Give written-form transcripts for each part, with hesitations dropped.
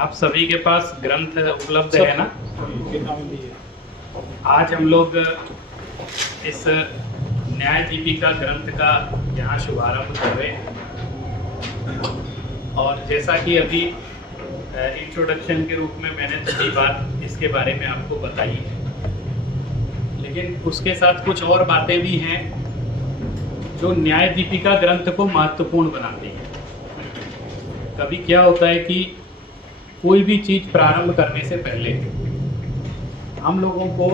आप सभी के पास ग्रंथ उपलब्ध है ना? आज हम लोग इस न्याय दीपिका ग्रंथ का यहाँ शुभारंभ कर रहे हैं। और जैसा कि अभी इंट्रोडक्शन के रूप में मैंने थोड़ी बात इसके बारे में आपको बताई है, लेकिन उसके साथ कुछ और बातें भी हैं जो न्याय दीपिका ग्रंथ को महत्वपूर्ण बनाती हैं। कभी क्या होता है कि कोई भी चीज़ प्रारंभ करने से पहले हम लोगों को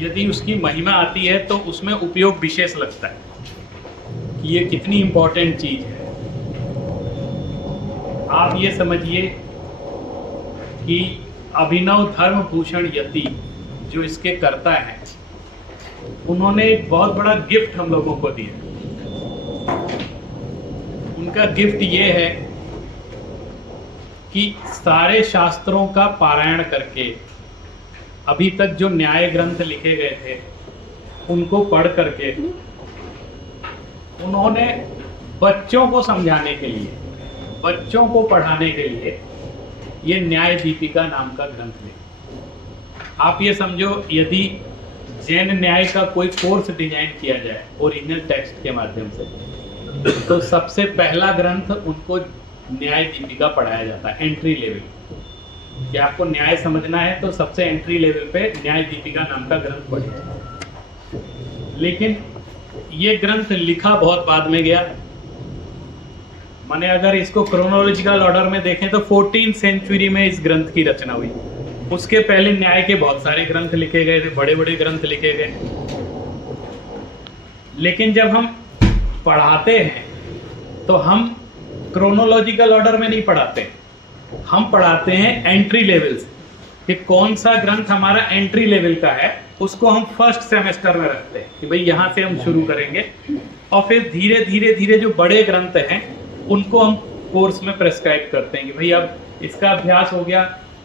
यदि उसकी महिमा आती है तो उसमें उपयोग विशेष लगता है कि ये कितनी इम्पोर्टेंट चीज़ है। आप ये समझिए कि अभिनव धर्म भूषण यति जो इसके कर्ता हैं, उन्होंने एक बहुत बड़ा गिफ्ट हम लोगों को दिया। उनका गिफ्ट ये है कि सारे शास्त्रों का पारायण करके अभी तक जो न्याय ग्रंथ लिखे गए थे उनको पढ़ करके उन्होंने बच्चों को समझाने के लिए, बच्चों को पढ़ाने के लिए ये न्याय दीपिका नाम का ग्रंथ लिखा। आप ये समझो, यदि जैन न्याय का कोई कोर्स डिजाइन किया जाए ओरिजिनल टेक्स्ट के माध्यम से, तो सबसे पहला ग्रंथ उनको न्याय दीपिका पढ़ाया जाता है। एंट्री लेवल कि आपको न्याय समझना है तो सबसे एंट्री लेवल पे न्याय दीपिका नाम का ग्रंथ पढ़िए। लेकिन ये ग्रंथ लिखा बहुत बाद में गया। माने अगर इसको क्रोनोलॉजिकल ऑर्डर में देखें तो 14th सेंचुरी में इस ग्रंथ की रचना हुई। उसके पहले न्याय के बहुत सारे ग्रंथ लिखे गए थे, बड़े बड़े ग्रंथ लिखे गए। लेकिन जब हम पढ़ाते हैं तो हम क्रोनोलॉजिकल ऑर्डर में नहीं पढ़ाते, हम पढ़ाते हैं एंट्री लेवल से कि कौन सा ग्रंथ हमारा एंट्री लेवल का है, उसको हम फर्स्ट सेमेस्टर में रखते हैं कि भाई यहाँ से हम शुरू करेंगे। और फिर धीरे धीरे धीरे जो बड़े ग्रंथ हैं उनको हम कोर्स में प्रेस्क्राइब करते हैं कि भाई अब इसका अभ्यास हो गया।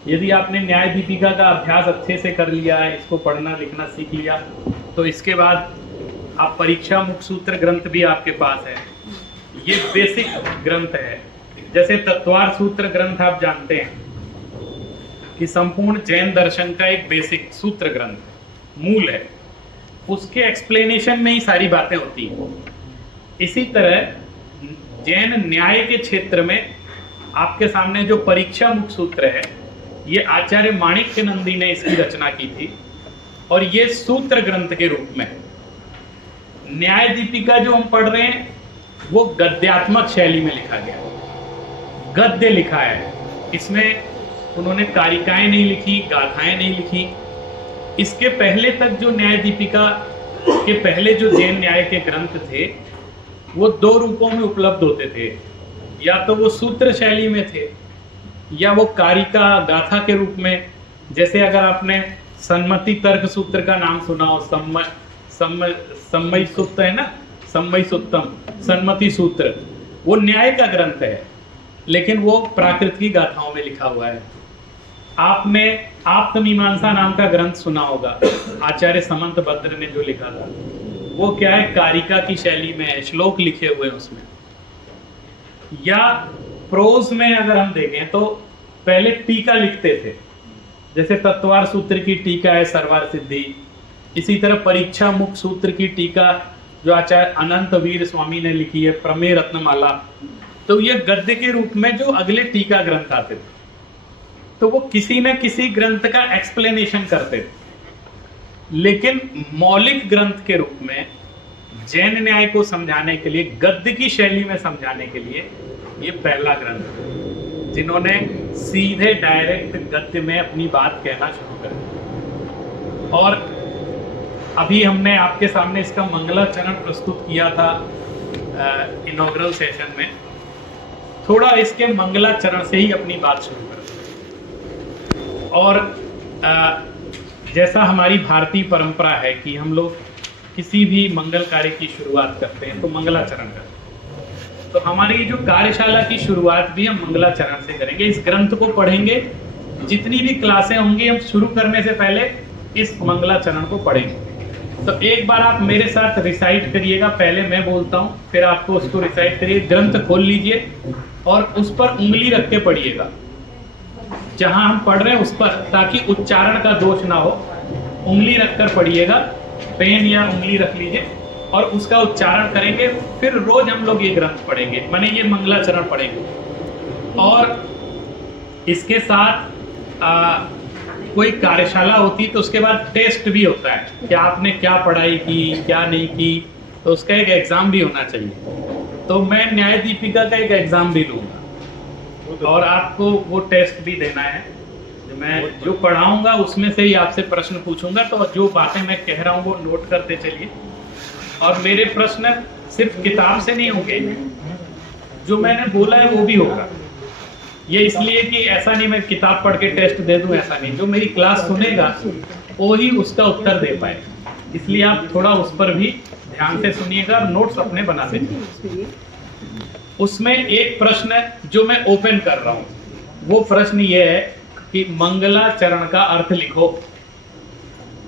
यदि आपने न्याय दीपिका का अभ्यास अच्छे से कर लिया है, इसको पढ़ना लिखना सीख लिया, तो इसके बाद आप परीक्षा मुख सूत्र ग्रंथ भी आपके पास है। ये बेसिक ग्रंथ है। जैसे तत्वार सूत्र ग्रंथ आप जानते हैं कि संपूर्ण जैन दर्शन का एक बेसिक सूत्र ग्रंथ, मूल है। उसके एक्सप्लेनेशन में ही सारी बातें होती हैं। इसी तरह जैन न्याय के क्षेत्र में आपके सामने जो परीक्षा मुख सूत्र है, ये आचार्य माणिक्य नंदी ने इसकी रचना की थी और ये सूत्र ग्रंथ के रूप में। न्याय दीपिका जो हम पढ़ रहे हैं वो गद्यात्मक शैली में लिखा गया, गद्य लिखा है। इसमें उन्होंने कारिकाएं नहीं लिखी, गाथाएं नहीं लिखी। इसके पहले तक जो न्याय दीपिका के पहले जो जैन न्याय के ग्रंथ थे वो दो रूपों में उपलब्ध होते थे, या तो वो सूत्र शैली में थे या वो कारिका गाथा के रूप में। जैसे अगर आपने सन्मति तर्क सूत्र का नाम सुना हो, सम्मय सूत्र है ना, सम्मय सुत्तम सन्मति सूत्र, वो न्याय का ग्रंथ है लेकिन वो प्राकृत की गाथाओं में लिखा हुआ है। आपने आप्तमीमांसा नाम का ग्रंथ सुना होगा, आचार्य समंत भद्र ने जो लिखा था, वो क्या है, कारिका की शैली में है, श्लोक लिखे हुए हैं उसमें। या प्रोज में अगर हम देखें तो पहले टीका लिखते थे, जैसे तत्वार सूत्र की टीका है सर्वार सिद्धि। इसी तरह परीक्षा मुख सूत्र की टीका जो आचार्य अनंत वीर स्वामी ने लिखी है, प्रमेय रत्नमाला। तो ये गद्य के रूप में जो अगले टीका ग्रंथ आते थे, तो वो किसी न किसी ग्रंथ का एक्सप्लेनेशन करते थे। लेकिन मौलिक ग्रंथ के रूप में जैन न्याय को समझाने के लिए, गद्य की शैली में समझाने के लिए ये पहला ग्रंथ है जिन्होंने सीधे डायरेक्ट गद्य में अपनी बात कहना शुरू कर दी। और अभी हमने आपके सामने इसका मंगलाचरण प्रस्तुत किया था इनॉग्रल सेशन में। थोड़ा इसके मंगलाचरण से ही अपनी बात शुरू करते हैं। और जैसा हमारी भारतीय परंपरा है कि हम लोग किसी भी मंगल कार्य की शुरुआत करते हैं तो मंगलाचरण करते हैं, तो हमारी जो कार्यशाला की शुरुआत भी हम मंगलाचरण से करेंगे। इस ग्रंथ को पढ़ेंगे, जितनी भी क्लासें होंगी हम शुरू करने से पहले इस मंगलाचरण को पढ़ेंगे। तो एक बार आप मेरे साथ रिसाइट करिएगा, पहले मैं बोलता हूँ फिर आपको उसको रिसाइट करिए। ग्रंथ खोल लीजिए और उस पर उंगली रख के पढ़िएगा। जहां हम पढ़ रहे हैं उस पर, ताकि उच्चारण का दोष ना हो। उंगली रखकर पढ़िएगा, पेन या उंगली रख लीजिए और उसका उच्चारण करेंगे। फिर रोज हम लोग ये ग्रंथ पढ़ेंगे, माने ये मंगलाचरण पढ़ेंगे। और इसके साथ कोई कार्यशाला होती तो उसके बाद टेस्ट भी होता है कि आपने क्या पढ़ाई की, क्या नहीं की, तो उसका एक एग्जाम भी होना चाहिए। तो मैं न्याय दीपिका का एक एग्जाम भी लूंगा और आपको वो टेस्ट भी देना है। मैं जो पढ़ाऊंगा उसमें से ही आपसे प्रश्न पूछूंगा, तो जो बातें मैं कह रहा हूँ वो नोट करते चलिए। और मेरे प्रश्न सिर्फ किताब से नहीं होंगे, जो मैंने बोला है वो भी होगा। ये इसलिए कि ऐसा नहीं मैं किताब पढ़ के टेस्ट दे दूं, ऐसा नहीं। जो मेरी क्लास सुनेगा वो ही उसका उत्तर दे पाए, इसलिए आप थोड़ा उस पर भी ध्यान से सुनिएगा और नोट्स अपने बनाते जाइए। उसमें एक प्रश्न जो मैं ओपन कर रहा हूं, वो प्रश्न ये है कि मंगलाचरण का अर्थ लिखो।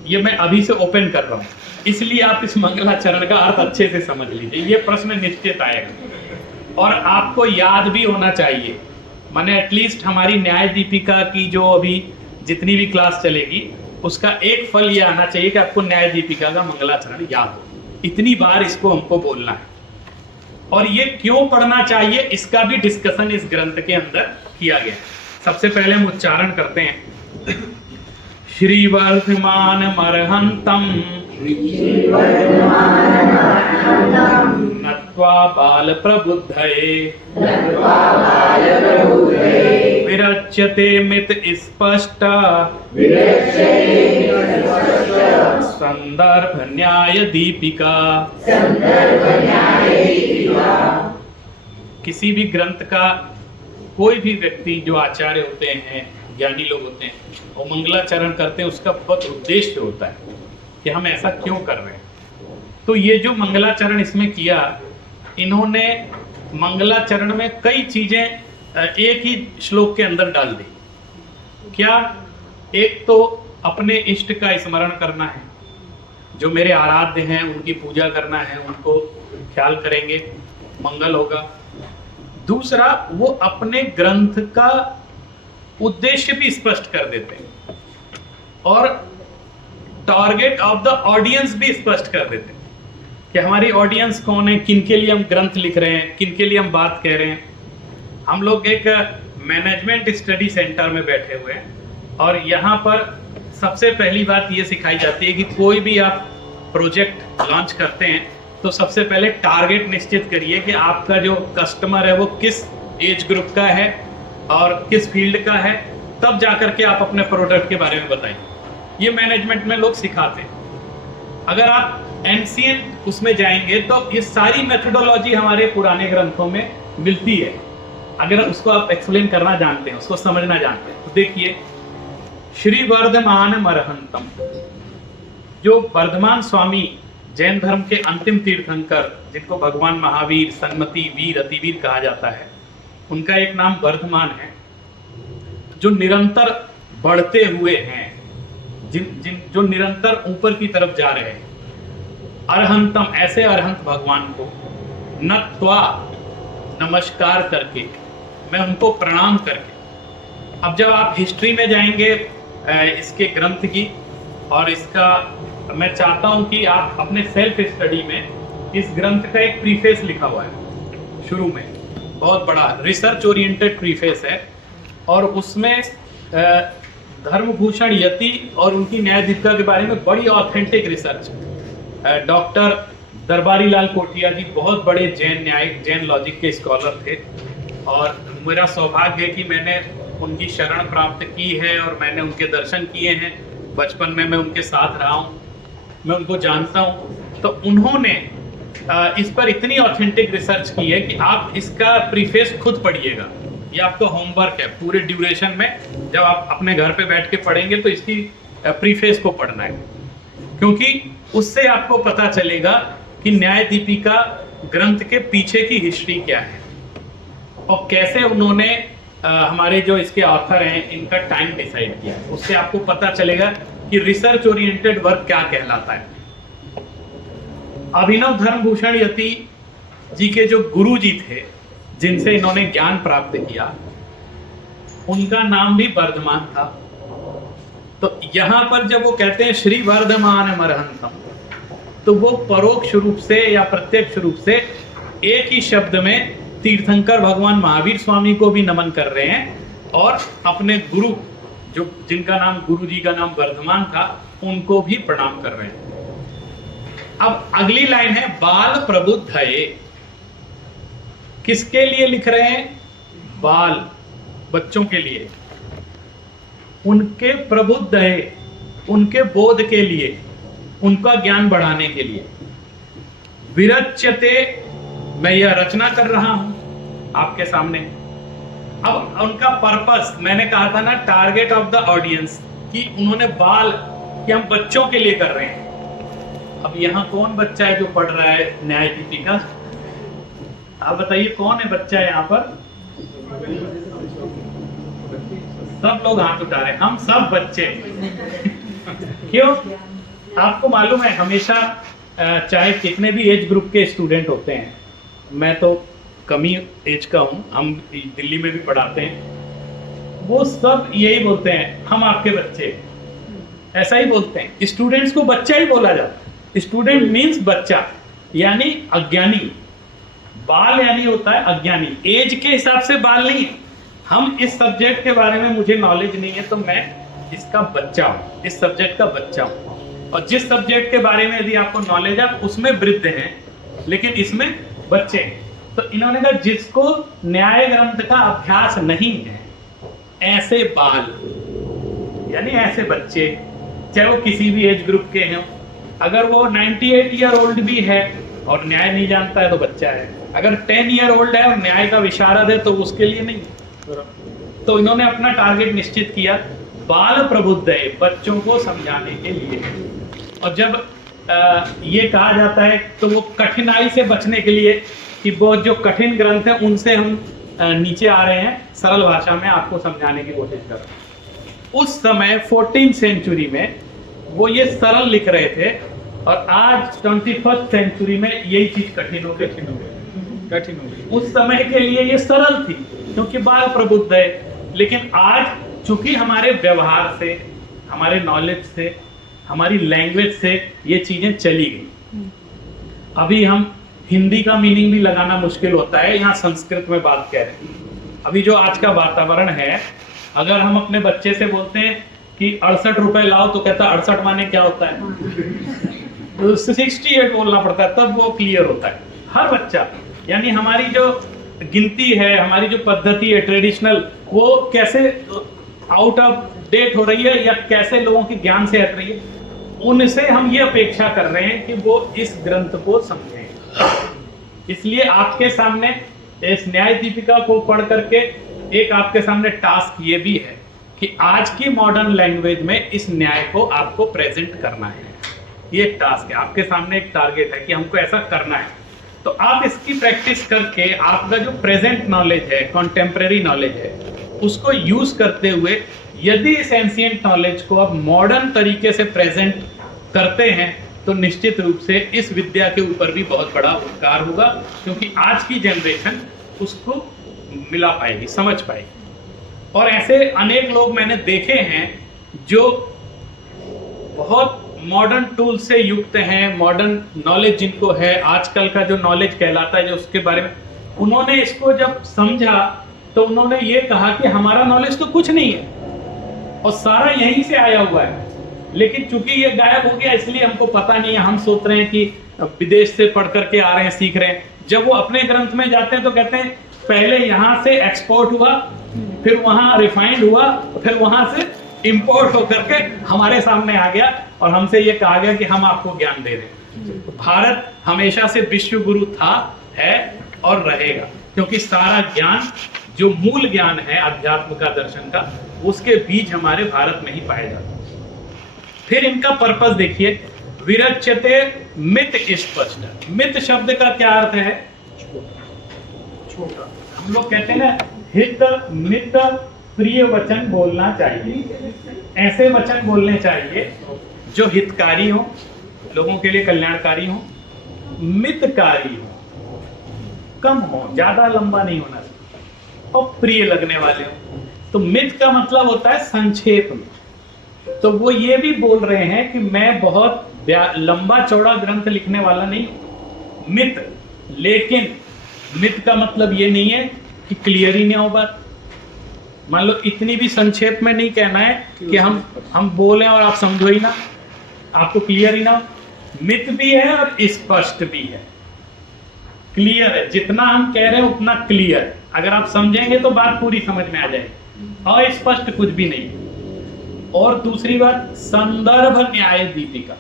ये मैं अभी से ओपन कर रहा हूं, इसलिए आप इस मंगलाचरण का अर्थ अच्छे से समझ लीजिए। ये प्रश्न निश्चित आएगा और आपको याद भी होना चाहिए। माने एटलीस्ट हमारी न्याय दीपिका की जो अभी जितनी भी क्लास चलेगी उसका एक फल ये आना चाहिए कि आपको न्याय दीपिका का मंगलाचरण याद हो। इतनी बार इसको हमको बोलना है। और ये क्यों पढ़ना चाहिए इसका भी डिस्कशन इस ग्रंथ के अंदर किया गया है। सबसे पहले हम उच्चारण करते हैं। श्री वर्धमान मरहंतम नत्वा बाल प्रबुद्धये विरच्यते मित स्पष्ट संदर्भ न्याय दीपिका। किसी भी ग्रंथ का कोई भी व्यक्ति जो आचार्य होते हैं, ज्ञानी लोग होते हैं, वो मंगलाचरण करते हैं। उसका बहुत उद्देश्य होता है कि हम ऐसा क्यों कर रहे हैं। तो ये जो मंगलाचरण इसमें किया, इन्होंने मंगलाचरण में कई चीजें एक ही श्लोक के अंदर डाल दी। क्या? एक तो अपने इष्ट का स्मरण करना है, जो मेरे आराध्य हैं उनकी पूजा करना है, उनको ख्याल करेंगे, मंगल होगा। दूसरा, वो अपने ग्रंथ का उद्देश्य भी स्पष्ट कर देते हैं और टारगेट ऑफ द ऑडियंस भी स्पष्ट कर देते हैं कि हमारी ऑडियंस कौन है, किनके लिए हम ग्रंथ लिख रहे हैं, किनके लिए हम बात कह रहे हैं। हम लोग एक मैनेजमेंट स्टडी सेंटर में बैठे हुए हैं और यहाँ पर सबसे पहली बात ये सिखाई जाती है कि कोई भी आप प्रोजेक्ट लॉन्च करते हैं तो सबसे पहले टारगेट निश्चित करिए कि आपका जो कस्टमर है वो किस एज ग्रुप का है और किस फील्ड का है, तब जाकर के आप अपने प्रोडक्ट के बारे में बताइए। ये मैनेजमेंट में लोग सिखाते हैं। अगर आप एंशिएंट उसमें जाएंगे तो ये सारी मेथोडोलॉजी हमारे पुराने ग्रंथों में मिलती है, अगर उसको आप एक्सप्लेन करना जानते हैं, उसको समझना जानते हैं। तो देखिए, श्री वर्धमान मरहंतम, जो वर्धमान स्वामी जैन धर्म के अंतिम तीर्थंकर, जिनको भगवान महावीर, सन्मति वीर, अतिवीर कहा जाता है, उनका एक नाम वर्धमान है, जो निरंतर बढ़ते हुए हैं, जो निरंतर ऊपर की तरफ जा रहे हैं। अरहंतम, ऐसे अरहंत भगवान को नत्वा, नमस्कार करके, मैं उनको प्रणाम करके। अब जब आप हिस्ट्री में जाएंगे इसके ग्रंथ की, और इसका मैं चाहता हूं कि आप अपने सेल्फ स्टडी में इस ग्रंथ का एक प्रीफेस लिखा हुआ है शुरू में, बहुत बड़ा रिसर्च ओरिएंटेड प्रीफेस है और उसमें धर्मभूषण यति और उनकी न्याय दीपिका के बारे में बड़ी ऑथेंटिक रिसर्च। डॉक्टर दरबारी लाल कोटिया जी बहुत बड़े जैन लॉजिक के स्कॉलर थे और मेरा सौभाग्य है कि मैंने उनकी शरण प्राप्त की है और मैंने उनके दर्शन किए हैं। बचपन में मैं उनके साथ रहा हूँ, मैं उनको जानता हूँ। तो उन्होंने इस पर इतनी ऑथेंटिक रिसर्च की है कि आप इसका प्रीफेस खुद पढ़िएगा। ये आपका होमवर्क है पूरे ड्यूरेशन में। जब आप अपने घर पे बैठ के पढ़ेंगे तो इसकी प्रीफेस को पढ़ना है, क्योंकि उससे आपको पता चलेगा कि न्याय दीपिका ग्रंथ के पीछे की हिस्ट्री क्या है और कैसे उन्होंने हमारे जो इसके ऑथर हैं इनका टाइम डिसाइड किया। उससे आपको पता चलेगा कि रिसर्च ओरिएंटेड वर्क क्या कहलाता है। अभिनव धर्मभूषण यति जी के जो गुरु जी थे, जिनसे इन्होंने ज्ञान प्राप्त किया, उनका नाम भी वर्धमान था। तो यहाँ पर जब वो कहते हैं श्री वर्धमान मरहंतम, तो वो परोक्ष रूप से या प्रत्यक्ष रूप से एक ही शब्द में तीर्थंकर भगवान महावीर स्वामी को भी नमन कर रहे हैं और अपने गुरु, जो जिनका नाम, गुरु जी का नाम वर्धमान था, उनको भी प्रणाम कर रहे हैं। अब अगली लाइन है बाल प्रबुद्धये। किसके लिए लिख रहे हैं? बाल, बच्चों के लिए। उनके प्रबुद्धये, उनके बोध के लिए, उनका ज्ञान बढ़ाने के लिए। विरच्यते, मैं यह रचना कर रहा हूं आपके सामने। अब उनका पर्पस, मैंने कहा था ना, टारगेट ऑफ द ऑडियंस, कि उन्होंने बाल, कि हम बच्चों के लिए कर रहे हैं। अब यहाँ कौन बच्चा है जो पढ़ रहा है न्याय दीपिका? आप बताइए कौन है बच्चा यहाँ पर? सब लोग हाथ उठा रहे हैं, हम सब बच्चे। क्यों? आपको मालूम है, हमेशा चाहे कितने भी एज ग्रुप के स्टूडेंट होते हैं, मैं तो कम ही एज का हूँ, हम दिल्ली में भी पढ़ाते हैं, वो सब यही बोलते हैं, हम आपके बच्चे। ऐसा ही बोलते हैं, स्टूडेंट्स को बच्चा ही बोला जाता है। स्टूडेंट मीन्स बच्चा, यानी अज्ञानी। बाल यानी होता है अज्ञानी, एज के हिसाब से बाल नहीं है। हम इस सब्जेक्ट के बारे में, मुझे नॉलेज नहीं है, तो मैं इसका बच्चा हूँ, इस सब्जेक्ट का बच्चा हूँ। और जिस सब्जेक्ट के बारे में यदि आपको नॉलेज है, उसमें वृद्ध हैं, लेकिन इसमें बच्चे हैं। तो इन्होंने कहा जिसको न्याय ग्रंथ का अभ्यास नहीं है, ऐसे बाल यानी ऐसे बच्चे, चाहे वो किसी भी एज ग्रुप के हैं, अगर वो 98 ईयर ओल्ड भी है और न्याय नहीं जानता है तो बच्चा है, अगर 10 ईयर ओल्ड है और न्याय का विशारद है तो उसके लिए नहीं। तो इन्होंने अपना टारगेट निश्चित किया, बाल प्रबुद्धये, बच्चों को समझाने के लिए। और जब ये कहा जाता है तो वो कठिनाई से बचने के लिए, कि वो जो कठिन ग्रंथ है उनसे हम नीचे आ रहे हैं, सरल भाषा में आपको समझाने की कोशिश कर रहे हैं। उस समय 14th सेंचुरी में वो ये सरल लिख रहे थे, और आज 21st सेंचुरी में यही चीज कठिन हो गई। उस समय के लिए ये सरल थी क्योंकि बाल प्रबुद्ध है, लेकिन आज चूंकि हमारे व्यवहार से, हमारे नॉलेज से, हमारी लैंग्वेज से ये चीजें चली गई। अभी हम हिंदी का मीनिंग भी लगाना मुश्किल होता है, यहाँ संस्कृत में बात कह रहे हैं। अभी जो आज का वातावरण है, अगर हम अपने बच्चे से बोलते हैं कि 68 रुपए लाओ, तो कहता है 68 माने क्या होता है, तो 68 बोलना पड़ता है, तब वो क्लियर होता है। हर बच्चा, यानी हमारी जो गिनती है, हमारी जो पद्धति है ट्रेडिशनल, वो कैसे आउट ऑफ डेट हो रही है या कैसे लोगों के ज्ञान से हट रही है, उनसे हम ये अपेक्षा कर रहे हैं कि वो इस ग्रंथ को समझें। इसलिए आपके सामने इस न्याय दीपिका को पढ़ करके एक आपके सामने टास्क ये भी है कि आज की मॉडर्न लैंग्वेज में इस न्याय को आपको प्रेजेंट करना है। ये एक टास्क है, आपके सामने एक टारगेट है कि हमको ऐसा करना है। तो आप इसकी प्रैक्टिस करके आपका जो प्रेजेंट नॉलेज है, कॉन्टेम्परेरी नॉलेज है, उसको यूज करते हुए यदि इस एंशिएंट नॉलेज को आप मॉडर्न तरीके से प्रेजेंट करते हैं, तो निश्चित रूप से इस विद्या के ऊपर भी बहुत बड़ा उपकार होगा, क्योंकि आज की जनरेशन उसको मिला पाएगी, समझ पाएगी। और ऐसे अनेक लोग मैंने देखे हैं जो बहुत मॉडर्न टूल से युक्त हैं, मॉडर्न नॉलेज जिनको है, आजकल का जो नॉलेज कहलाता है, जो उसके बारे में उन्होंने इसको जब समझा तो उन्होंने ये कहा कि हमारा नॉलेज तो कुछ नहीं है और सारा यहीं से आया हुआ है, लेकिन चूंकि ये गायब हो गया इसलिए हमको पता नहीं है। हम सोच रहे हैं कि विदेश से पढ़ करके आ रहे हैं, सीख रहे हैं। जब वो अपने ग्रंथ में जाते हैं तो कहते हैं पहले यहाँ से एक्सपोर्ट हुआ, फिर वहाँ रिफाइंड हुआ, फिर वहाँ से इंपोर्ट होकर के हमारे सामने आ गया और हमसे ये कहा गया कि हम आपको ज्ञान दे रहे हैं। तो भारत हमेशा से विश्व गुरु था, है और रहेगा, क्योंकि सारा ज्ञान जो मूल ज्ञान है अध्यात्म का, दर्शन का, उसके बीज हमारे भारत में ही पाए जाते हैं। फिर इनका पर्पस देखिए, विरच्यते मित स्पष्ट। मित शब्द का क्या अर्थ है? छोटा। हम लोग कहते हैं ना, हित मित प्रिय वचन बोलना चाहिए, ऐसे वचन बोलने चाहिए जो हितकारी हो, लोगों के लिए कल्याणकारी हो, मितकारी हो, कम हो, ज्यादा लंबा नहीं होना चाहिए, और प्रिय लगने वाले हो। तो मिथ का मतलब होता है संक्षेप में। तो वो ये भी बोल रहे हैं कि मैं बहुत लंबा चौड़ा ग्रंथ लिखने वाला नहीं हूं, मिथ। लेकिन मिथ का मतलब ये नहीं है कि क्लियर ही नहीं हो बात। मान लो इतनी भी संक्षेप में नहीं कहना है कि हम बोलें और आप समझो ही ना, आपको क्लियर ही ना हो। मिथ भी है और स्पष्ट भी है। क्लियर है, जितना हम कह रहे हैं उतना क्लियर। अगर आप समझेंगे तो बात पूरी समझ में आ जाएगी। और स्पष्ट कुछ भी नहीं। और दूसरी बात, संदर्भ न्याय दीपिका,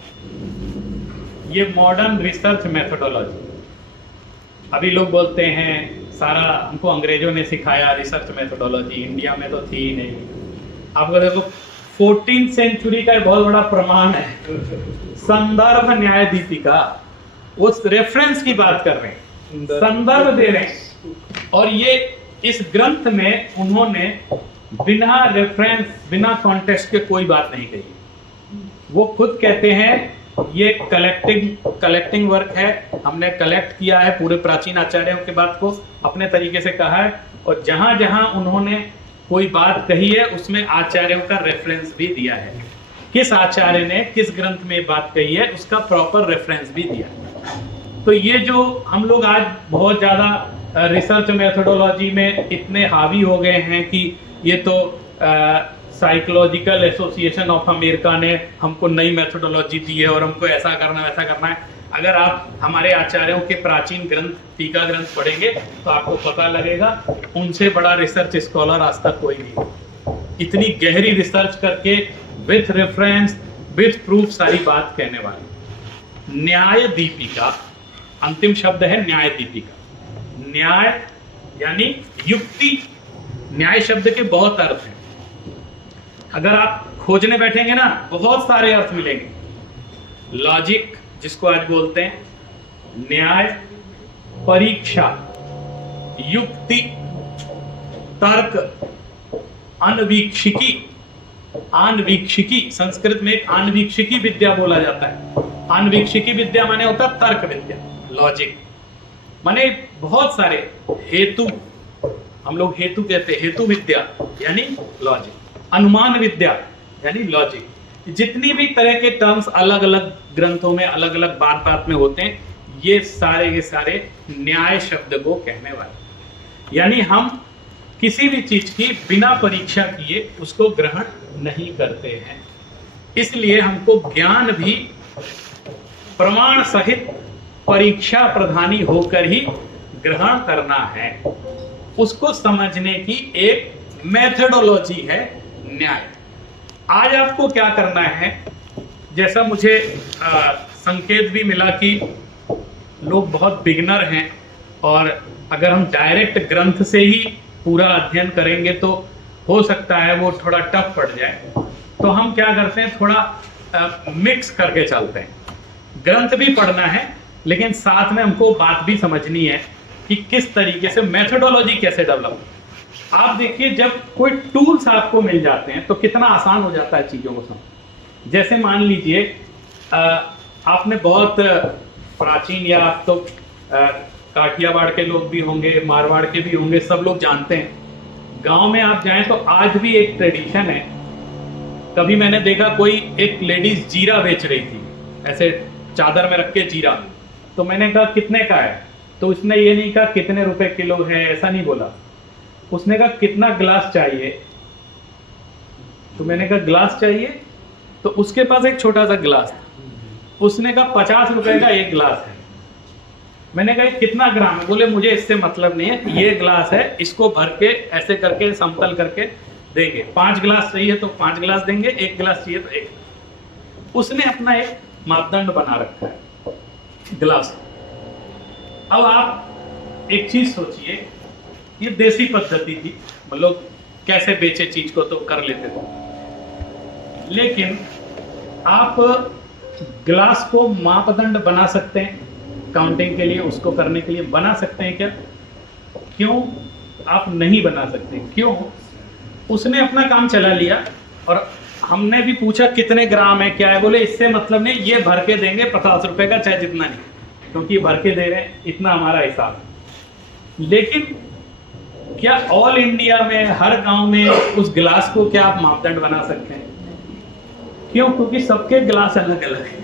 ये मॉडर्न रिसर्च मेथोडोलॉजी। अभी लोग बोलते हैं सारा हमको अंग्रेजों ने सिखाया रिसर्च मेथोडोलॉजी, इंडिया में तो थी ही नहीं। आपको देखो 14th सेंचुरी का एक बहुत बड़ा प्रमाण है संदर्भ न्याय दीपिका। उस रेफरेंस की बात कर रहे हैं, संदर्भ दे रहे हैं। और ये इस ग्रंथ में उन्होंने बिना रेफरेंस, बिना कॉन्टेक्स्ट के कोई बात नहीं कही। वो खुद कहते हैं ये कलेक्टिंग वर्क है, हमने कलेक्ट किया है पूरे प्राचीन आचार्यों के बात को, अपने तरीके से कहा है। और जहां जहां उन्होंने कोई बात कही है उसमें आचार्यों का रेफरेंस भी दिया है। किस आचार्य ने किस ग्रंथ में बात कही है उसका प्रॉपर रेफरेंस भी दिया है। तो ये जो हम लोग आज बहुत ज़्यादा रिसर्च मेथोडोलॉजी में इतने हावी हो गए हैं कि ये तो साइकोलॉजिकल एसोसिएशन ऑफ अमेरिका ने हमको नई मेथोडोलॉजी दी है और हमको ऐसा करना वैसा करना है। अगर आप हमारे आचार्यों के प्राचीन ग्रंथ, टीका ग्रंथ पढ़ेंगे तो आपको पता लगेगा उनसे बड़ा रिसर्च स्कॉलर आज तक कोई नहीं। इतनी गहरी रिसर्च करके विथ रेफरेंस, विथ प्रूफ सारी बात कहने वाली। न्याय दीपिका, अंतिम शब्द है न्याय दीपिका। न्याय यानी युक्ति। न्याय शब्द के बहुत अर्थ हैं। अगर आप खोजने बैठेंगे ना बहुत सारे अर्थ मिलेंगे। लॉजिक जिसको आज बोलते हैं, न्याय, परीक्षा, युक्ति, तर्क, अन्वीक्षिकी। अन्वीक्षिकी संस्कृत में एक अन्वीक्षिकी विद्या बोला जाता है। अन्वीक्षिकी विद्या माने होता है तर्क विद्या, लॉजिक। माने बहुत सारे हेतु, हम लोग हेतु कहते हैं, हेतु विद्या यानी लॉजिक। अनुमान विद्या यानी लॉजिक। जितनी भी तरह के टर्म्स अलग अलग ग्रंथों में अलग अलग बात बात में होते हैं, ये सारे के सारे न्याय शब्द को कहने वाले। यानी हम किसी भी चीज की बिना परीक्षा किए उसको ग्रहण नहीं करते हैं। इसलिए हमको ज्ञान भी प्रमाण सहित परीक्षा प्रधानी होकर ही ग्रहण करना है। उसको समझने की एक मेथोडोलॉजी है न्याय। आज आपको क्या करना है, जैसा मुझे संकेत भी मिला कि लोग बहुत बिगिनर हैं और अगर हम डायरेक्ट ग्रंथ से ही पूरा अध्ययन करेंगे तो हो सकता है वो थोड़ा टफ पड़ जाए। तो हम क्या करते हैं, थोड़ा मिक्स करके चलते हैं। ग्रंथ भी पढ़ना है लेकिन साथ में हमको बात भी समझनी है कि किस तरीके से मेथोडोलॉजी कैसे डेवलप। आप देखिए जब कोई टूल्स आपको मिल जाते हैं तो कितना आसान हो जाता है चीज़ों को समझ। जैसे मान लीजिए आपने बहुत प्राचीन, या आप तो काठियावाड़ के लोग भी होंगे, मारवाड़ के भी होंगे, सब लोग जानते हैं। गांव में आप जाएं तो आज भी एक ट्रेडिशन है। कभी मैंने देखा कोई एक लेडीज जीरा बेच रही थी, ऐसे चादर में रख के जीरा। तो मैंने कहा कितने का है, तो उसने ये नहीं कहा कितने रुपए किलो है, ऐसा नहीं बोला। उसने कहा कितना ग्लास चाहिए, तो मैंने कहा ग्लास चाहिए, तो उसके पास एक छोटा सा ग्लास था। उसने कहा 50 रुपए का एक ग्लास है। मैंने कहा कितना ग्राम है, बोले मुझे इससे मतलब नहीं है, ये ग्लास है, इसको भर के ऐसे करके समतल करके देंगे। 5 ग्लास चाहिए तो 5 ग्लास देंगे, 1 ग्लास चाहिए तो 1। उसने अपना एक मापदंड बना रखा है ग्लास। अब आप एक चीज सोचिए, ये देसी पद्धति थी, मतलब कैसे बेचे चीज को तो कर लेते थे। लेकिन आप ग्लास को मापदंड बना सकते हैं काउंटिंग के लिए, उसको करने के लिए बना सकते हैं क्या? क्यों आप नहीं बना सकते? क्यों? उसने अपना काम चला लिया और हमने भी पूछा कितने ग्राम है, क्या है, बोले इससे मतलब नहीं, ये भर के देंगे 50 रुपए का, चाहे जितना नहीं, क्योंकि भर के दे रहे हैं, इतना हमारा हिसाब। लेकिन क्या ऑल इंडिया में हर गांव में उस गिलास को क्या आप मापदंड बना सकते हैं? क्यों? क्योंकि सबके गिलास अलग अलग हैं।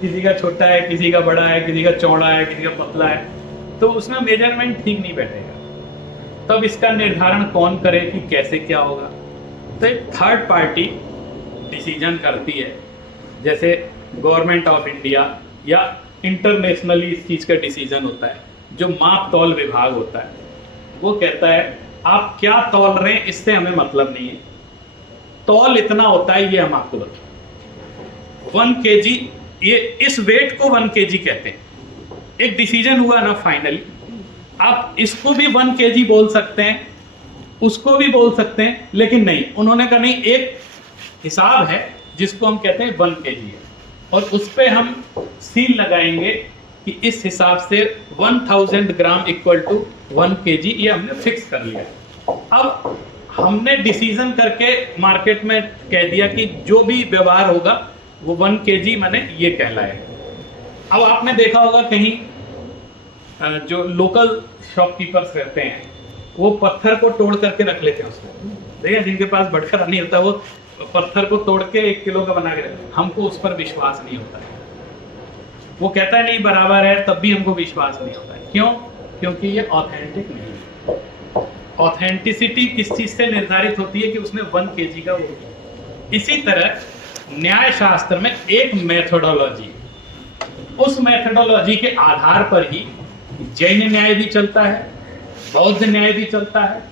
किसी का छोटा है, किसी का बड़ा है, किसी का चौड़ा है, किसी का पतला है, तो उसमें मेजरमेंट ठीक नहीं बैठेगा। तब इसका निर्धारण कौन करे कि कैसे क्या होगा? तो एक थर्ड पार्टी डिसीजन करती है, जैसे गवर्नमेंट ऑफ इंडिया या इंटरनेशनली इस चीज़ का डिसीजन होता है, जो माप तौल विभाग होता है, वो कहता है आप क्या तौल रहे हैं इससे हमें मतलब नहीं है, तौल इतना होता है ये हम आपको बताओ। 1 kg, ये इस वेट को 1 kg कहते हैं। एक डिसीजन हुआ ना फाइनली, आप इसको भी 1 kg बोल सकते हैं, उसको भी बोल सकते हैं, लेकिन नहीं, उन्होंने कहा नहीं, एक हिसाब है जिसको हम कहते हैं 1 kg है, और उस पर हम सील लगाएंगे कि इस हिसाब से 1000 ग्राम इक्वल टू 1 kg, ये हमने फिक्स कर लिया। अब हमने डिसीजन करके मार्केट में कह दिया कि जो भी व्यवहार होगा वो 1 kg माने ये कहलाएगा। अब आपने देखा होगा कहीं जो लोकल शॉपकीपर्स रहते हैं वो पत्थर को तोड़ करके रख लेते हैं उसमें, देखिए जिनके पास बटखरा नहीं होता वो पत्थर को तोड़ के 1 किलो का बना के रखते हैं। हमको उस पर विश्वास नहीं होता है, वो कहता है नहीं बराबर है, तब भी हमको विश्वास नहीं होता है। क्यों? क्योंकि ये ऑथेंटिक नहीं है। ऑथेंटिसिटी किस चीज से निर्धारित होती है कि उसने 1 kg का वो किया। इसी तरह न्याय शास्त्र में एक मेथोडोलॉजी, उस मेथोडोलॉजी के आधार पर ही जैन न्याय भी चलता है, बौद्ध न्याय भी चलता है,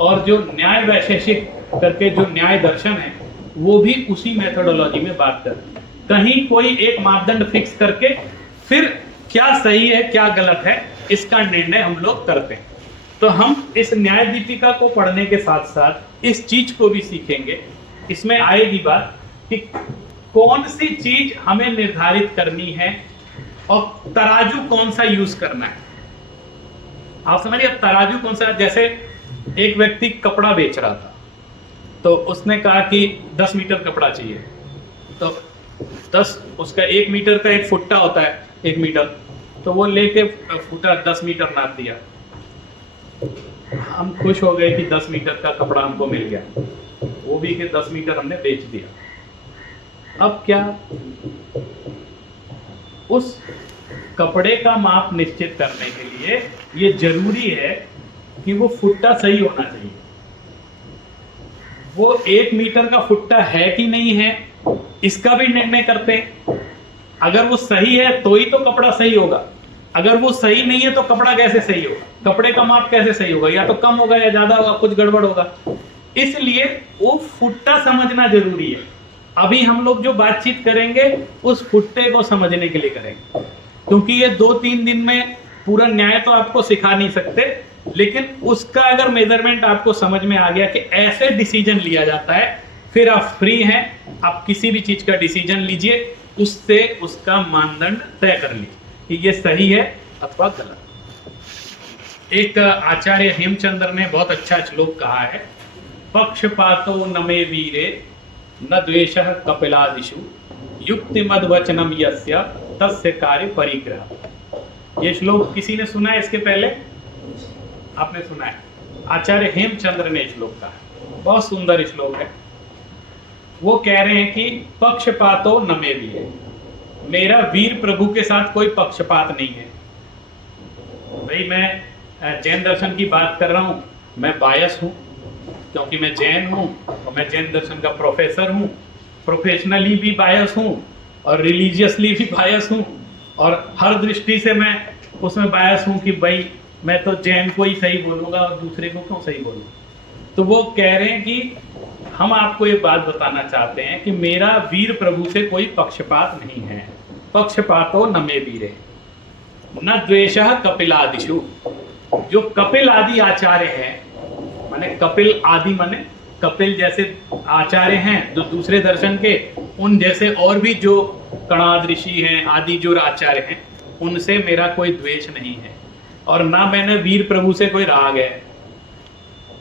और जो न्याय वैशेषिक करके जो न्याय दर्शन है वो भी उसी मेथोडोलॉजी में बात करते हैं। कहीं कोई एक मापदंड फिक्स करके फिर क्या सही है क्या गलत है इसका निर्णय हम लोग करते हैं। तो हम इस न्याय दीपिका को पढ़ने के साथ साथ इस चीज को भी सीखेंगे। इसमें आएगी बात कि कौन सी चीज हमें निर्धारित करनी है और तराजू कौन सा यूज करना है। आप समझिए, अब तराजू कौन सा, जैसे एक व्यक्ति कपड़ा बेच रहा था तो उसने कहा कि 10 मीटर कपड़ा चाहिए, तो 10 उसका 1 मीटर का एक फुट्टा होता है 1 मीटर, तो वो लेके फुटा 10 मीटर नाप दिया। हम खुश हो गए कि 10 मीटर का कपड़ा हमको मिल गया, वो भी कि 10 मीटर हमने बेच दिया। अब क्या, उस कपड़े का माप निश्चित करने के लिए ये जरूरी है कि वो फुट्टा सही होना चाहिए। वो 1 मीटर का फुट्टा है कि नहीं है इसका भी निर्णय करते हैं। अगर वो सही है तो ही तो कपड़ा सही होगा, अगर वो सही नहीं है तो कपड़ा कैसे सही होगा, कपड़े का माप कैसे सही होगा, या तो कम होगा या ज्यादा होगा, कुछ गड़बड़ होगा। इसलिए वो फुट्टा समझना जरूरी है। अभी हम लोग जो बातचीत करेंगे उस फुट्टे को समझने के लिए करेंगे, क्योंकि ये 2-3 दिन में पूरा न्याय तो आपको सिखा नहीं सकते, लेकिन उसका अगर मेजरमेंट आपको समझ में आ गया कि ऐसे डिसीजन लिया जाता है, फिर आप फ्री हैं, आप किसी भी चीज का डिसीजन लीजिए, उससे उसका मानदंड तय कर लीजिए कि ये सही है अथवा गलत। एक आचार्य हेमचंद्र ने बहुत अच्छा श्लोक कहा है, पक्षपातो न मे वीरे न द्वेषः कपिलादिषु युक्तिमद वचनम यस्य तस्य कार्य परिग्रह। ये श्लोक किसी ने सुना है इसके पहले? आपने सुना है, आचार्य हेमचंद्र ने श्लोक कहा, बहुत सुंदर श्लोक है। वो कह रहे हैं कि पक्षपातो न मे वीरे, मेरा वीर प्रभु के साथ कोई पक्षपात नहीं है। भाई मैं जैन दर्शन की बात कर रहा हूं, मैं बायस हूं क्योंकि मैं जैन हूं और मैं जैन दर्शन का प्रोफेसर हूं, प्रोफेशनली भी बायस हूं और रिलीजियसली भी बायस हूं, और हर दृष्टि से मैं उसमें बायस हूं कि भाई मैं तो जैन को ही सही बोलूंगा और दूसरे को क्यों सही बोलूँ। तो वो कह रहे हैं कि हम आपको ये बात बताना चाहते हैं कि मेरा वीर प्रभु से कोई पक्षपात नहीं है। पक्षपातो न मे वीरे न द्वेषः कपिलादिषु। जो कपिल आदि आचार्य हैं, माने कपिल आदि माने कपिल जैसे आचार्य हैं जो दूसरे दर्शन के, उन जैसे और भी जो कणाद ऋषि हैं आदि जो आचार्य हैं, उनसे मेरा कोई द्वेष नहीं है, और ना मैंने वीर प्रभु से कोई राग है।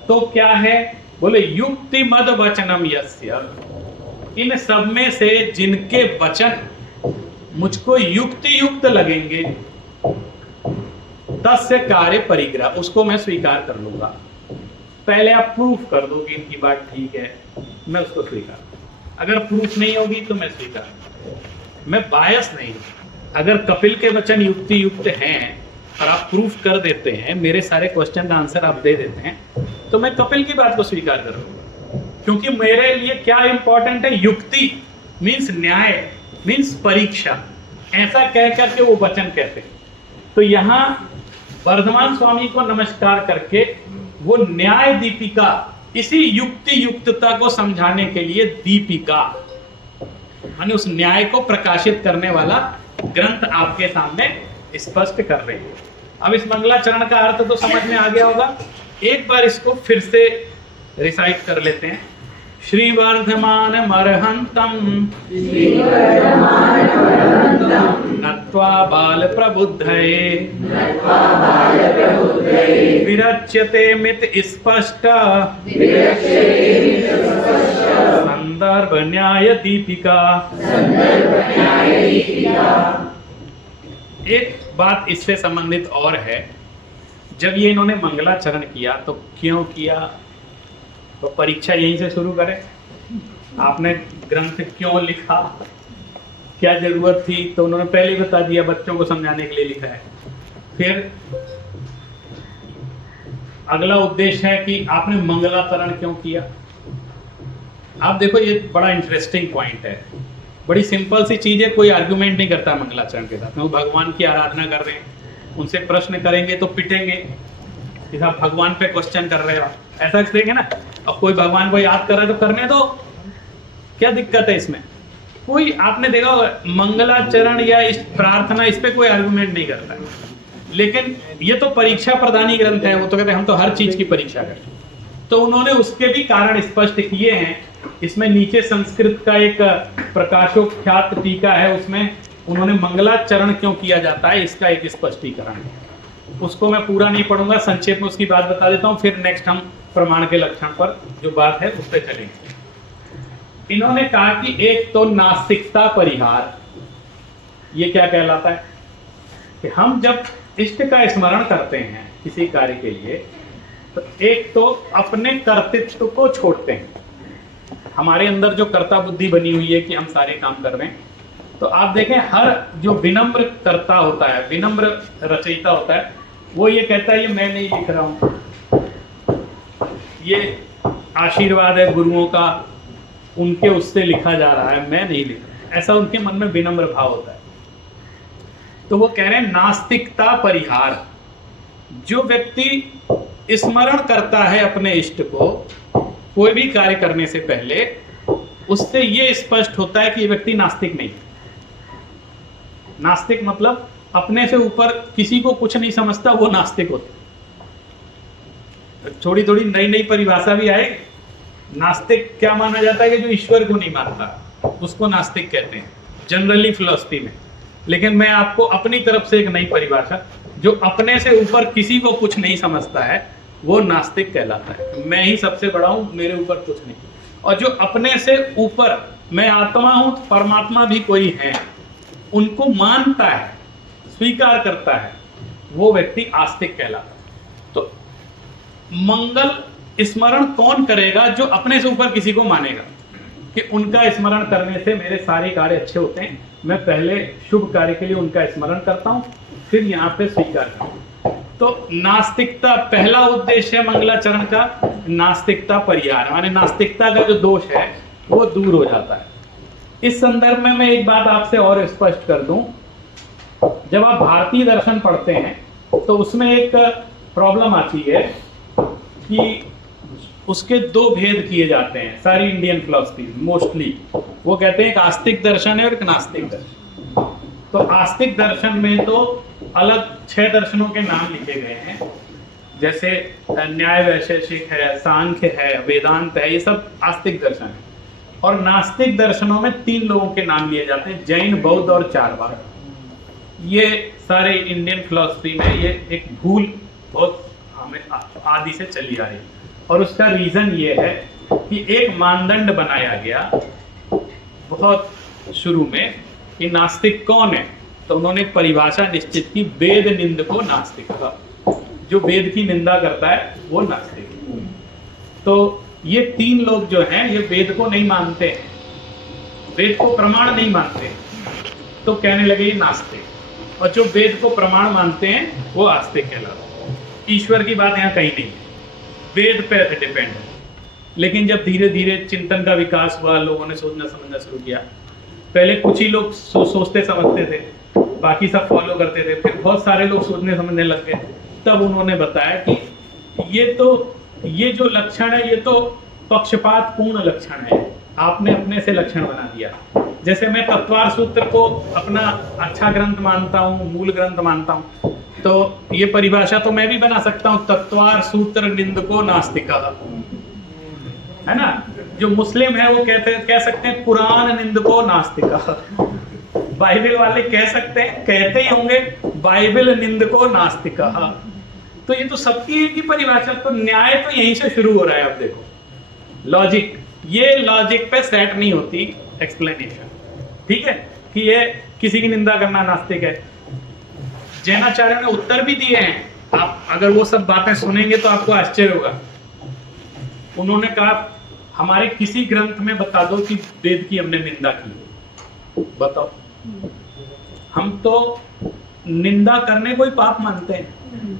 तो क्या है, बोले युक्ति मद वचनम यस्य, इन सब में से जिनके वचन मुझको युक्ति युक्त लगेंगे, तस्य कार्य परिग्रह, उसको मैं स्वीकार कर लूंगा। पहले आप प्रूफ कर दो कि इनकी बात ठीक है, मैं उसको स्वीकार, अगर प्रूफ नहीं होगी तो मैं स्वीकार, मैं बायस नहीं हूं। अगर कपिल के वचन युक्ति युक्त हैं और आप प्रूफ कर देते हैं, मेरे सारे क्वेश्चन का आंसर आप दे देते हैं, तो मैं कपिल की बात को स्वीकार करूंगा, क्योंकि मेरे लिए क्या इंपॉर्टेंट है, युक्ति मीन्स न्याय मीन्स परीक्षा, ऐसा कह करके वो वचन कहते हैं। तो यहाँ वर्धमान स्वामी को नमस्कार करके वो न्याय दीपिका, इसी युक्ति युक्तता को समझाने के लिए दीपिका माने उस न्याय को प्रकाशित करने वाला ग्रंथ आपके सामने स्पष्ट कर रहे हैं। अब इस मंगलाचरण का अर्थ तो समझ में आ गया होगा, एक बार इसको फिर से रिसाइट कर लेते हैं। श्री वर्धमान मरहंतम नत्वा बाल प्रबुद्धये विरच्यते मित स्पष्ट संदर्भ न्याय दीपिका। एक बात इससे संबंधित और है, जब ये इन्होंने मंगलाचरण किया तो क्यों किया, तो परीक्षा यहीं से शुरू करें। आपने ग्रंथ क्यों लिखा, क्या जरूरत थी, तो उन्होंने पहले ही बता दिया, बच्चों को समझाने के लिए लिखा है। फिर अगला उद्देश्य है कि आपने मंगलाचरण क्यों किया। आप देखो ये बड़ा इंटरेस्टिंग पॉइंट है, बड़ी सिंपल सी चीज है, कोई आर्गुमेंट नहीं करता मंगलाचरण के साथ। वो भगवान की आराधना कर रहे हैं, उनसे प्रश्न करेंगे तो पिटेंगे कि आप भगवान पे क्वेश्चन कर रहे हो, ऐसा करेंगे ना। अब कोई भगवान को याद कर रहा है तो करने दो, क्या दिक्कत है इसमें। कोई आपने देखा होगा मंगलाचरण या इस प्रार्थना, इस पे कोई आर्गुमेंट नहीं करता है। लेकिन ये तो परीक्षा प्रदानी ग्रंथ है, वो तो कहते हैं हम तो हर चीज की परीक्षा करते हैं। तो उन्होंने उसके भी कारण स्पष्ट किए हैं। इसमें नीचे संस्कृत का एक प्रकाशोख्यात टीका है, उसमें उन्होंने मंगलाचरण क्यों किया जाता है इसका एक स्पष्टीकरण है। उसको मैं पूरा नहीं पढ़ूंगा, संक्षेप में उसकी बात बता देता हूँ, फिर नेक्स्ट हम प्रमाण के लक्षण पर जो बात है उस पर चलेंगे। इन्होंने कहा कि एक तो नास्तिकता परिहार, ये क्या कहलाता है कि हम जब इष्ट का स्मरण करते हैं किसी कार्य के लिए, तो एक तो अपने कर्तृत्व को छोड़ते हैं। हमारे अंदर जो कर्ता बुद्धि बनी हुई है कि हम सारे काम कर रहे हैं, तो आप देखें हर जो विनम्र कर्ता होता है, विनम्र रचयिता होता है, वो ये कहता है ये मैं नहीं लिख रहा हूं, ये आशीर्वाद है गुरुओं का, उनके उससे लिखा जा रहा है, मैं नहीं लिख रहा, ऐसा उनके मन में विनम्र भाव होता है। तो वो कह रहे हैं नास्तिकता परिहार, जो व्यक्ति स्मरण करता है अपने इष्ट को कोई भी कार्य करने से पहले, उससे ये स्पष्ट होता है कि ये व्यक्ति नास्तिक नहीं। नास्तिक मतलब अपने से ऊपर किसी को कुछ नहीं समझता, वो नास्तिक होता। थोड़ी थोड़ी नई नई परिभाषा भी आए। नास्तिक क्या माना जाता है कि जो ईश्वर को नहीं मानता, उसको नास्तिक कहते हैं जनरली फिलॉसफी में। लेकिन मैं आपको अपनी तरफ से एक नई परिभाषा, जो अपने से ऊपर किसी को कुछ नहीं समझता है वो नास्तिक कहलाता है। मैं ही सबसे बड़ा हूं, मेरे ऊपर कुछ नहीं। और जो अपने से ऊपर मैं आत्मा हूं, परमात्मा भी कोई है, उनको मानता है, स्वीकार करता है, वो व्यक्ति आस्तिक कहलाता है। तो मंगल स्मरण कौन करेगा, जो अपने से ऊपर किसी को मानेगा कि उनका स्मरण करने से मेरे सारे कार्य अच्छे होते हैं, मैं पहले शुभ कार्य के लिए उनका स्मरण करता हूं, फिर यहाँ पे स्वीकार करता हूं। तो नास्तिकता पहला उद्देश्य है मंगलाचरण का, नास्तिकता परिहार, माने नास्तिकता का जो दोष है वो दूर हो जाता है। इस संदर्भ में मैं एक बात आपसे और स्पष्ट कर दूं, जब आप भारतीय दर्शन पढ़ते हैं तो उसमें एक प्रॉब्लम आती है कि उसके दो भेद किए जाते हैं सारी इंडियन फिलॉसफी मोस्टली। वो कहते हैं एक आस्तिक दर्शन है और एक नास्तिक दर्शन। तो आस्तिक दर्शन में तो अलग 6 दर्शनों के नाम लिखे गए हैं, जैसे न्याय वैशेषिक है, सांख्य है, वेदांत है, ये सब आस्तिक दर्शन है। और नास्तिक दर्शनों में 3 लोगों के नाम लिए जाते हैं, जैन, बौद्ध और चारवाक। ये सारे इंडियन फिलॉसफी में ये एक भूल बहुत हमें आदि से चली आ रही है। और उसका रीजन ये है कि एक मानदंड बनाया गया बहुत शुरू में कि नास्तिक कौन है, तो उन्होंने एक परिभाषा निश्चित की, वेद निंदको नास्तिक। जो वेद की निंदा करता है वो नास्तिक। तो ये तीन लोग जो हैं ये वेद को नहीं मानते, वेद को प्रमाण नहीं मानते, तो कहने लगे ये नास्तिक। और जो वेद को प्रमाण मानते हैं वो आस्तिक कहलाते। ईश्वर की बात यहाँ कहीं नहीं है, वेद पे डिपेंड है। लेकिन जब धीरे धीरे चिंतन का विकास हुआ, लोगों ने सोचना समझना शुरू किया। पहले कुछ ही लोग सोचते समझते थे, बाकी सब फॉलो करते थे। फिर बहुत सारे लोग सोचने समझने लग गए। तब उन्होंने बताया कि ये जो लक्षण है ये तो पक्षपात पूर्ण लक्षण है, आपने अपने से लक्षण बना दिया। जैसे मैं तत्वार सूत्र को अपना अच्छा ग्रंथ मानता हूँ, मूल ग्रंथ मानता हूँ, तो ये परिभाषा तो मैं भी बना सकता हूँ, तत्वार सूत्र निंदको नास्तिका, है ना। जो मुस्लिम है वो कह सकते हैं कुरान निंदको नास्तिका। बाइबल वाले कहते ही होंगे बाइबल निंदको नास्तिका। तो ये तो सबकी एक ही परिभाषा। तो न्याय तो यहीं से शुरू हो रहा है। अब देखो लॉजिक, ये लॉजिक पे सेट नहीं होती एक्सप्लेनेशन, ठीक है, कि ये किसी की निंदा करना नास्तिक है। जैनाचार्य ने उत्तर भी दिए हैं, आप अगर वो सब बातें सुनेंगे तो आपको आश्चर्य होगा। उन्होंने कहा हमारे किसी ग्रंथ में बता दो कि वेद की हमने निंदा की, बताओ। हम तो निंदा करने को ही पाप मानते हैं,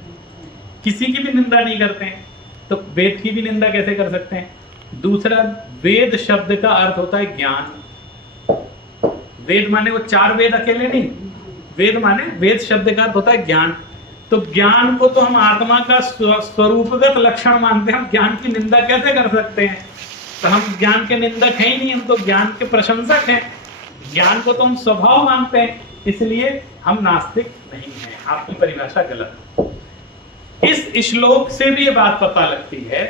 किसी की भी निंदा नहीं करते हैं, तो वेद की भी निंदा कैसे कर सकते हैं। दूसरा, वेद शब्द का अर्थ होता है ज्ञान। वेद माने वो चार वेद अकेले नहीं, वेद माने वेद शब्द का अर्थ होता है ज्ञान। तो ज्ञान को तो हम आत्मा का स्वरूपगत लक्षण मानते हैं, हम ज्ञान की निंदा कैसे कर सकते हैं। तो हम ज्ञान के निंदक हैं ही नहीं, हम तो ज्ञान के प्रशंसक हैं। ज्ञान को तो हम स्वभाव मानते हैं, इसलिए हम नास्तिक नहीं हैं। आपकी परिभाषा गलत। इस श्लोक से भी ये बात पता लगती है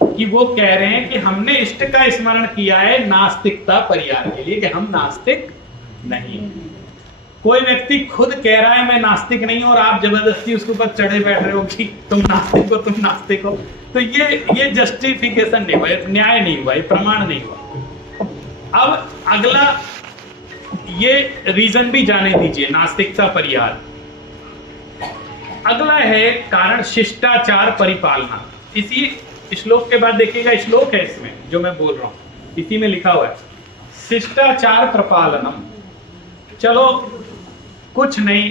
कि वो कह रहे हैं कि हमने इष्ट का स्मरण किया है नास्तिकता परिहार के लिए, कि हम नास्तिक नहीं। कोई व्यक्ति खुद कह रहा है मैं नास्तिक नहीं हूं और आप जबरदस्ती उसके ऊपर चढ़े बैठ रहे हो कि तुम नास्तिक हो, तुम नास्तिक हो, तो ये जस्टिफिकेशन नहीं हुआ, न्याय नहीं हुआ, ये प्रमाण नहीं हुआ। अब अगला ये रीजन भी जाने दीजिए नास्तिकता परिहार। अगला है कारण शिष्टाचार परिपालना। इसी श्लोक के बाद देखिएगा, श्लोक है इसमें जो मैं बोल रहा हूं, इसी में लिखा हुआ है शिष्टाचार प्रपालनम। चलो कुछ नहीं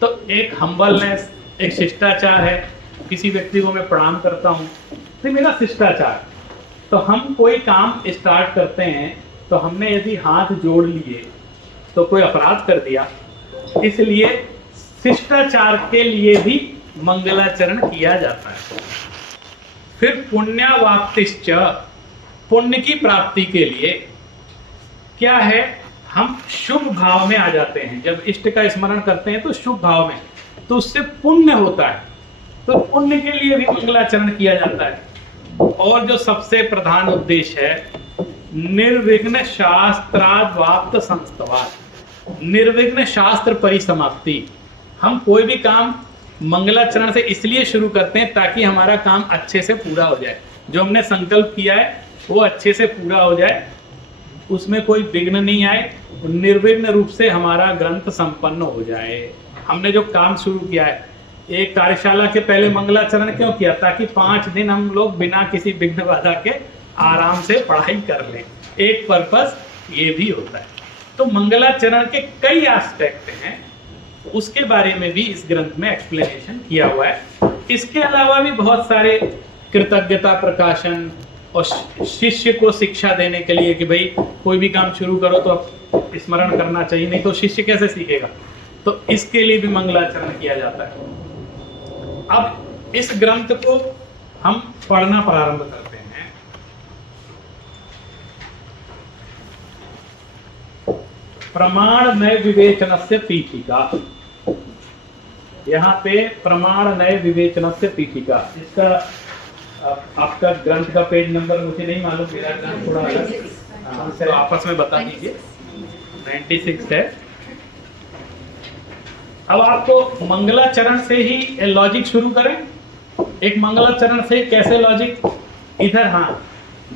तो एक हम्बलनेस, एक शिष्टाचार है। किसी व्यक्ति को मैं प्रणाम करता हूं तो मेरा शिष्टाचार। तो हम कोई काम स्टार्ट करते हैं तो हमने यदि हाथ जोड़ लिए तो कोई अपराध कर दिया, इसलिए शिष्टाचार के लिए भी मंगलाचरण किया जाता है। फिर पुण्यावाप्तिश्च, पुण्य की प्राप्ति के लिए क्या है, हम शुभ भाव में आ जाते हैं। जब इष्ट का स्मरण करते हैं तो शुभ भाव में, तो उससे पुण्य होता है, तो पुण्य के लिए भी मंगलाचरण किया जाता है। और जो सबसे प्रधान उद्देश्य है निर्विघ्न शास्त्राद्वाप्त संस्तवाद, निर्विघ्न शास्त्र परिसमाप्ति। हम कोई भी काम मंगलाचरण से इसलिए शुरू करते हैं ताकि हमारा काम अच्छे से पूरा हो जाए, जो हमने संकल्प किया है वो अच्छे से पूरा हो जाए, उसमें कोई विघ्न नहीं आए, निर्विघ्न रूप से हमारा ग्रंथ संपन्न हो जाए। हमने जो काम शुरू किया है, एक कार्यशाला के पहले मंगलाचरण क्यों किया, ताकि 5 दिन हम लोग बिना किसी विघ्न बाधा के आराम से पढ़ाई कर लें। एक पर्पस ये भी होता है। तो मंगलाचरण के कई एस्पेक्ट हैं, उसके बारे में भी इस ग्रंथ में एक्सप्लेनेशन किया हुआ है। इसके अलावा भी बहुत सारे कृतज्ञता प्रकाशन और शिष्य को शिक्षा देने के लिए कि भाई कोई भी काम शुरू करो तो स्मरण करना चाहिए, नहीं तो शिष्य कैसे सीखेगा, तो इसके लिए भी मंगलाचरण किया जाता है। अब इस ग्रंथ को हम पढ़ना प्रारंभ करते हैं। प्रमाण नय विवेचनस्य पीठिका, यहाँ पे प्रमाण नय विवेचनस्य पीठिका, इसका आपका ग्रंथ का पेज नंबर मुझे नहीं मालूम, मेरा ग्रंथ थोड़ा अलग, तो आपस में बता दीजिए। 96 है। अब आपको मंगलाचरण से ही लॉजिक शुरू करें। एक मंगलाचरण से कैसे लॉजिक, इधर, हाँ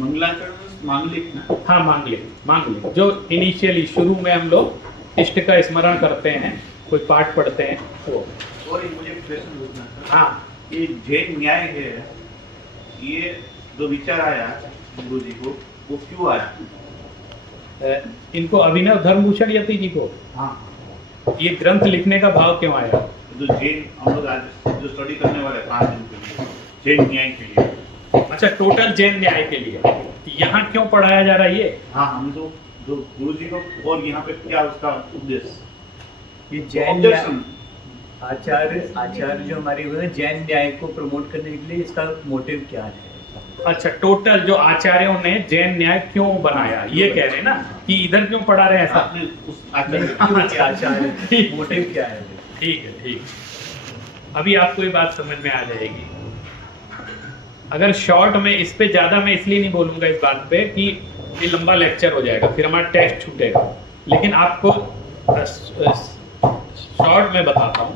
मंगलाचरण मांगलिक ना, हाँ मांगलिक जो इनिशियली शुरू में हम लोग इष्ट का स्मरण करते हैं कोई पाठ पढ़ते हैं वो। और एक मुझे प्रश्न पूछना था। हाँ, ये जैन न्याय है, ये जो विचार आया गुरु जी को, वो क्यों आया? इनको अभिनव धर्मभूषण यति जी को हाँ, ये ग्रंथ लिखने का भाव क्यों आया? जो जैन हम लोग आज जो स्टडी करने वाले 5 दिन के लिए, जैन न्याय के लिए। अच्छा, टोटल जैन न्याय के लिए यहाँ क्यों पढ़ाया जा रहा है ये? हाँ, हम तो जो गुरु जी को, और यहाँ पे क्या उसका उद्देश्य? ये जैन Objection। आचार्य जो हमारे हुए हैं, जैन न्याय को प्रमोट करने के लिए इसका मोटिव क्या है? अच्छा, टोटल जो आचार्यों ने जैन न्याय क्यों बनाया ये कह रहे हैं ना, कि इधर क्यों पढ़ा रहे हैं ऐसा? आपने उस आचार्य क्यों क्या आचार्य मोटिव क्या है? ठीक है, ठीक है। अभी आपको ये बात समझ में आ जाएगी। अगर शॉर्ट में इस पे ज़्यादा मैं इसलिए नहीं बोलूँगा इस बात पे कि ये लंबा लेक्चर हो जाएगा, फिर हमारा टेस्ट छूटेगा, लेकिन आपको शॉर्ट में बताता हूँ।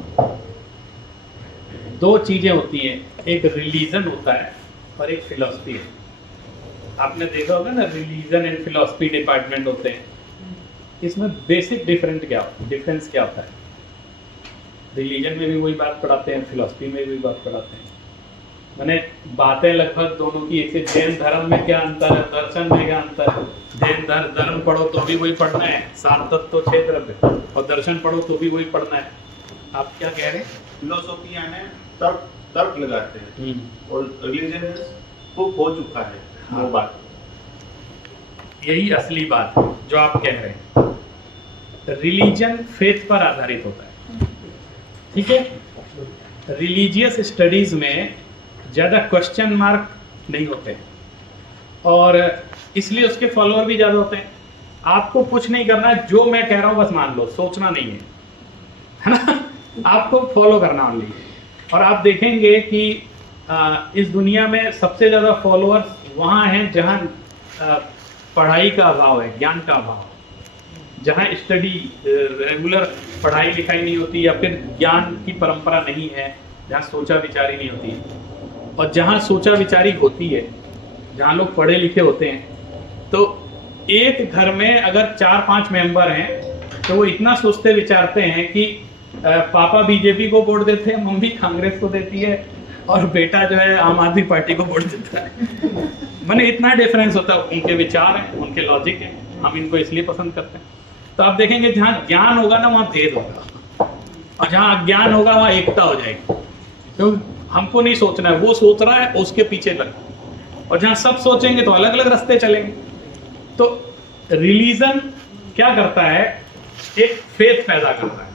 2 चीज़ें होती हैं, एक रिलीजन होता है और एक फिलॉसफी है। आपने देखा होगा ना, रिलीजन एंड फिलॉसफी डिपार्टमेंट होते हैं। इसमें बेसिक डिफरेंस क्या होता है? रिलीजन में भी वही बात पढ़ाते हैं, फिलॉसफी में भी वही बात पढ़ाते हैं। मैंने बातें लगभग दोनों की एक से, जैन धर्म में क्या अंतर है, दर्शन में क्या अंतर है। जैन धर्म पढ़ो तो भी वही पढ़ना है, 7 तत्व 6 द्रव्य, और दर्शन पढ़ो तो भी वही पढ़ना है। आप क्या कह रहे हैं? फिलोसॉफी यानी तर्क लगाते हैं, और रिलीजन प्रूफ हो चुका है। हाँ। वो बात यही असली बात है जो आप कह रहे हैं। रिलीजन फेथ पर आधारित होता है, ठीक है। रिलीजियस स्टडीज में ज़्यादा क्वेश्चन मार्क नहीं होते, और इसलिए उसके फॉलोअर भी ज़्यादा होते हैं। आपको कुछ नहीं करना है, जो मैं कह रहा हूँ बस मान लो, सोचना नहीं है ना। आपको फॉलो करना ओनली। और आप देखेंगे कि इस दुनिया में सबसे ज़्यादा फॉलोअर्स वहाँ हैं जहाँ पढ़ाई का अभाव है, ज्ञान का अभाव, जहाँ स्टडी रेगुलर पढ़ाई लिखाई नहीं होती, या फिर ज्ञान की परंपरा नहीं है, जहाँ सोचा विचारी नहीं होती है। और जहाँ सोचा विचारी होती है, जहाँ लोग पढ़े लिखे होते हैं, तो एक घर में अगर 4-5 मेंबर हैं तो वो इतना सोचते विचारते हैं कि पापा बीजेपी को वोट देते हैं, मम्मी कांग्रेस को देती है, और बेटा जो है आम आदमी पार्टी को वोट देता है। मैंने इतना डिफरेंस होता है, उनके विचार हैं, उनके लॉजिक हैं, हम इनको इसलिए पसंद करते हैं। तो आप देखेंगे जहाँ ज्ञान होगा ना वहाँ भेद होगा, और जहाँ अज्ञान होगा वहाँ एकता हो जाएगी। तो हमको नहीं सोचना है, वो सोच रहा है उसके पीछे लग, और जहाँ सब सोचेंगे तो अलग अलग रास्ते चलेंगे। तो रिलीजन क्या करता है, एक फेथ पैदा करता है,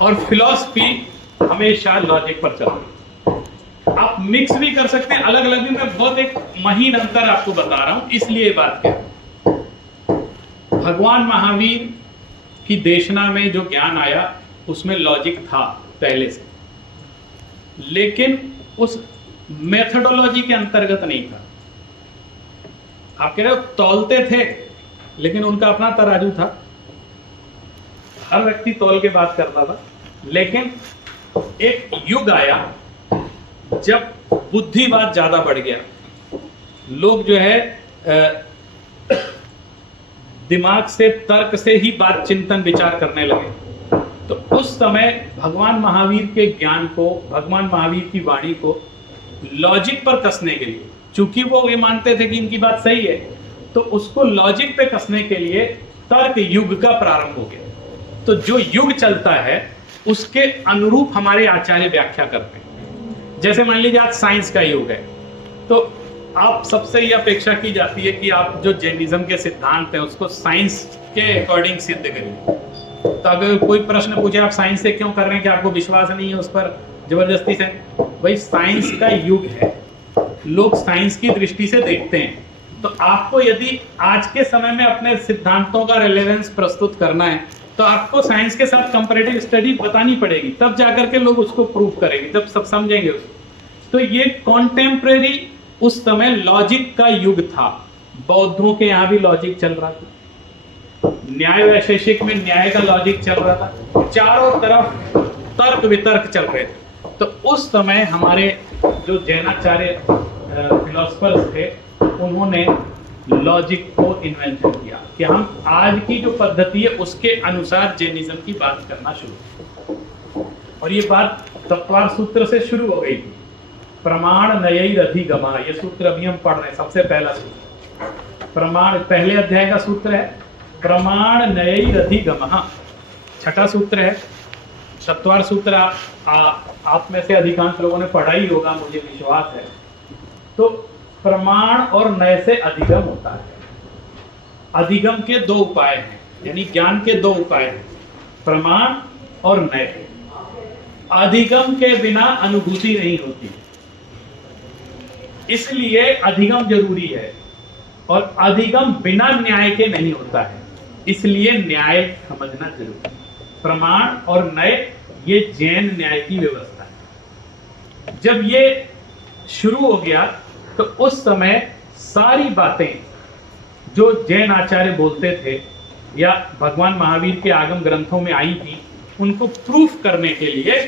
और फिलॉसफी हमेशा लॉजिक पर चलती है। आप मिक्स भी कर सकते हैं, अलग अलग भी। मैं बहुत एक महीन अंतर आपको बता रहा हूं, इसलिए बात कह रहा हूं। भगवान महावीर की देशना में जो ज्ञान आया उसमें लॉजिक था पहले से, लेकिन उस मेथोडोलॉजी के अंतर्गत नहीं था। आप कह रहे हो तौलते थे, लेकिन उनका अपना तराजू था, हर व्यक्ति तौल के बात करता था। लेकिन एक युग आया जब बुद्धिवाद ज्यादा बढ़ गया, लोग जो है दिमाग से, तर्क से ही बात चिंतन विचार करने लगे। तो उस समय भगवान महावीर के ज्ञान को, भगवान महावीर की वाणी को लॉजिक पर कसने के लिए, चूंकि वो ये मानते थे कि इनकी बात सही है, तो उसको लॉजिक पे कसने के लिए तर्क युग का प्रारंभ हो गया। तो जो युग चलता है उसके अनुरूप हमारे आचार्य व्याख्या करते हैं। जैसे मान लीजिए आज साइंस का युग है, तो आप सबसे ये अपेक्षा की जाती है कि आप जो जैनिज्म के सिद्धांत हैं उसको साइंस के अकॉर्डिंग सिद्ध करिए। तो अगर कोई प्रश्न पूछे आप साइंस से क्यों कर रहे हैं, कि आपको विश्वास नहीं है उस पर जबरदस्ती से, भाई साइंस का युग है, लोग साइंस की दृष्टि से देखते हैं। तो आपको यदि आज के समय में अपने सिद्धांतों का रेलेवेंस प्रस्तुत करना है, तो आपको साइंस के साथ कंपैरेटिव स्टडी बतानी पड़ेगी, तब जाकर के लोग उसको प्रूव करेंगे, जब सब समझेंगे उसको। तो ये कॉन्टेम्परेरी उस समय लॉजिक का युग था। बौद्धों के यहाँ भी लॉजिक चल रहा था, न्याय वैशेषिक में न्याय का लॉजिक चल रहा था, चारों तरफ तर्क वितर्क चल रहे थे। तो उस समय हमारे जो जैनाचार्य फिलोसफर्स थे, उन्होंने लॉजिक को इन्वेंशन किया। कि हम आज की जो पद्धति है उसके अनुसार जैनिज्म की बात करना शुरू। और ये बात तत्वार सूत्र से शुरू हो गई थी। प्रमाण नयैरधिगमः, ये सूत्र अभी हम पढ़ रहे हैं, सबसे पहला सूत्र प्रमाण, पहले अध्याय का सूत्र है प्रमाण नयैरधिगमः। छठा सूत्र है तत्वार सूत्र। आप में से अधिकांश लोगों ने पढ़ा ही होगा, मुझे विश्वास है। तो प्रमाण और नय से अधिगम होता है। अधिगम के दो उपाय हैं, यानी ज्ञान के दो उपाय हैं, प्रमाण और नय। अधिगम के बिना अनुभूति नहीं होती, इसलिए अधिगम जरूरी है। और अधिगम बिना न्याय के नहीं होता है, इसलिए न्याय समझना जरूरी है। प्रमाण और नय ये जैन न्याय की व्यवस्था है। जब ये शुरू हो गया तो उस समय सारी बातें जो जैन आचार्य बोलते थे या भगवान महावीर के आगम ग्रंथों में आई थी, उनको प्रूफ करने के लिए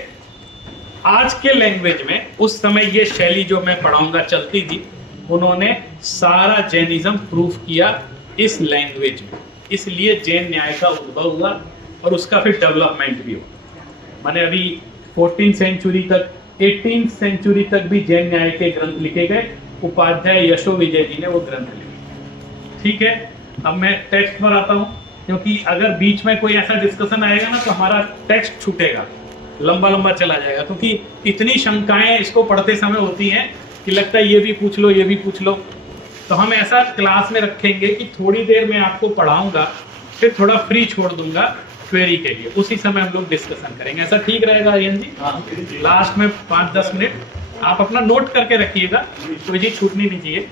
आज के लैंग्वेज में, उस समय ये शैली जो मैं पढ़ाऊंगा चलती थी, उन्होंने सारा जैनिज्म प्रूफ किया इस लैंग्वेज में। इसलिए जैन न्याय का उद्भव हुआ और उसका फिर डेवलपमेंट भी हुआ। मैंने अभी 14th सेंचुरी तक, 18th सेंचुरी तक भी जैन न्याय के ग्रंथ लिखे गए। उपाध्याय यशो विजय जी ने वो ग्रंथ लिखे। ठीक है, अब मैं टेक्स्ट पर आता हूँ, क्योंकि अगर बीच में कोई ऐसा डिस्कशन आएगा ना तो हमारा टेक्स्ट छूटेगा, लंबा लंबा चला जाएगा, क्योंकि इतनी शंकाएं इसको पढ़ते समय होती हैं कि लगता है ये भी पूछ लो, ये भी पूछ लो। तो हम ऐसा क्लास में रखेंगे कि थोड़ी देर में आपको पढ़ाऊंगा, फिर थोड़ा फ्री छोड़ दूंगा क्वेरी के लिए, उसी समय हम लोग डिस्कशन करेंगे। ऐसा ठीक रहेगा आर्यन जी? लास्ट में 5-10 मिनट आप अपना नोट करके रखिएगा, कोई चीज छूटनी नहीं चाहिए।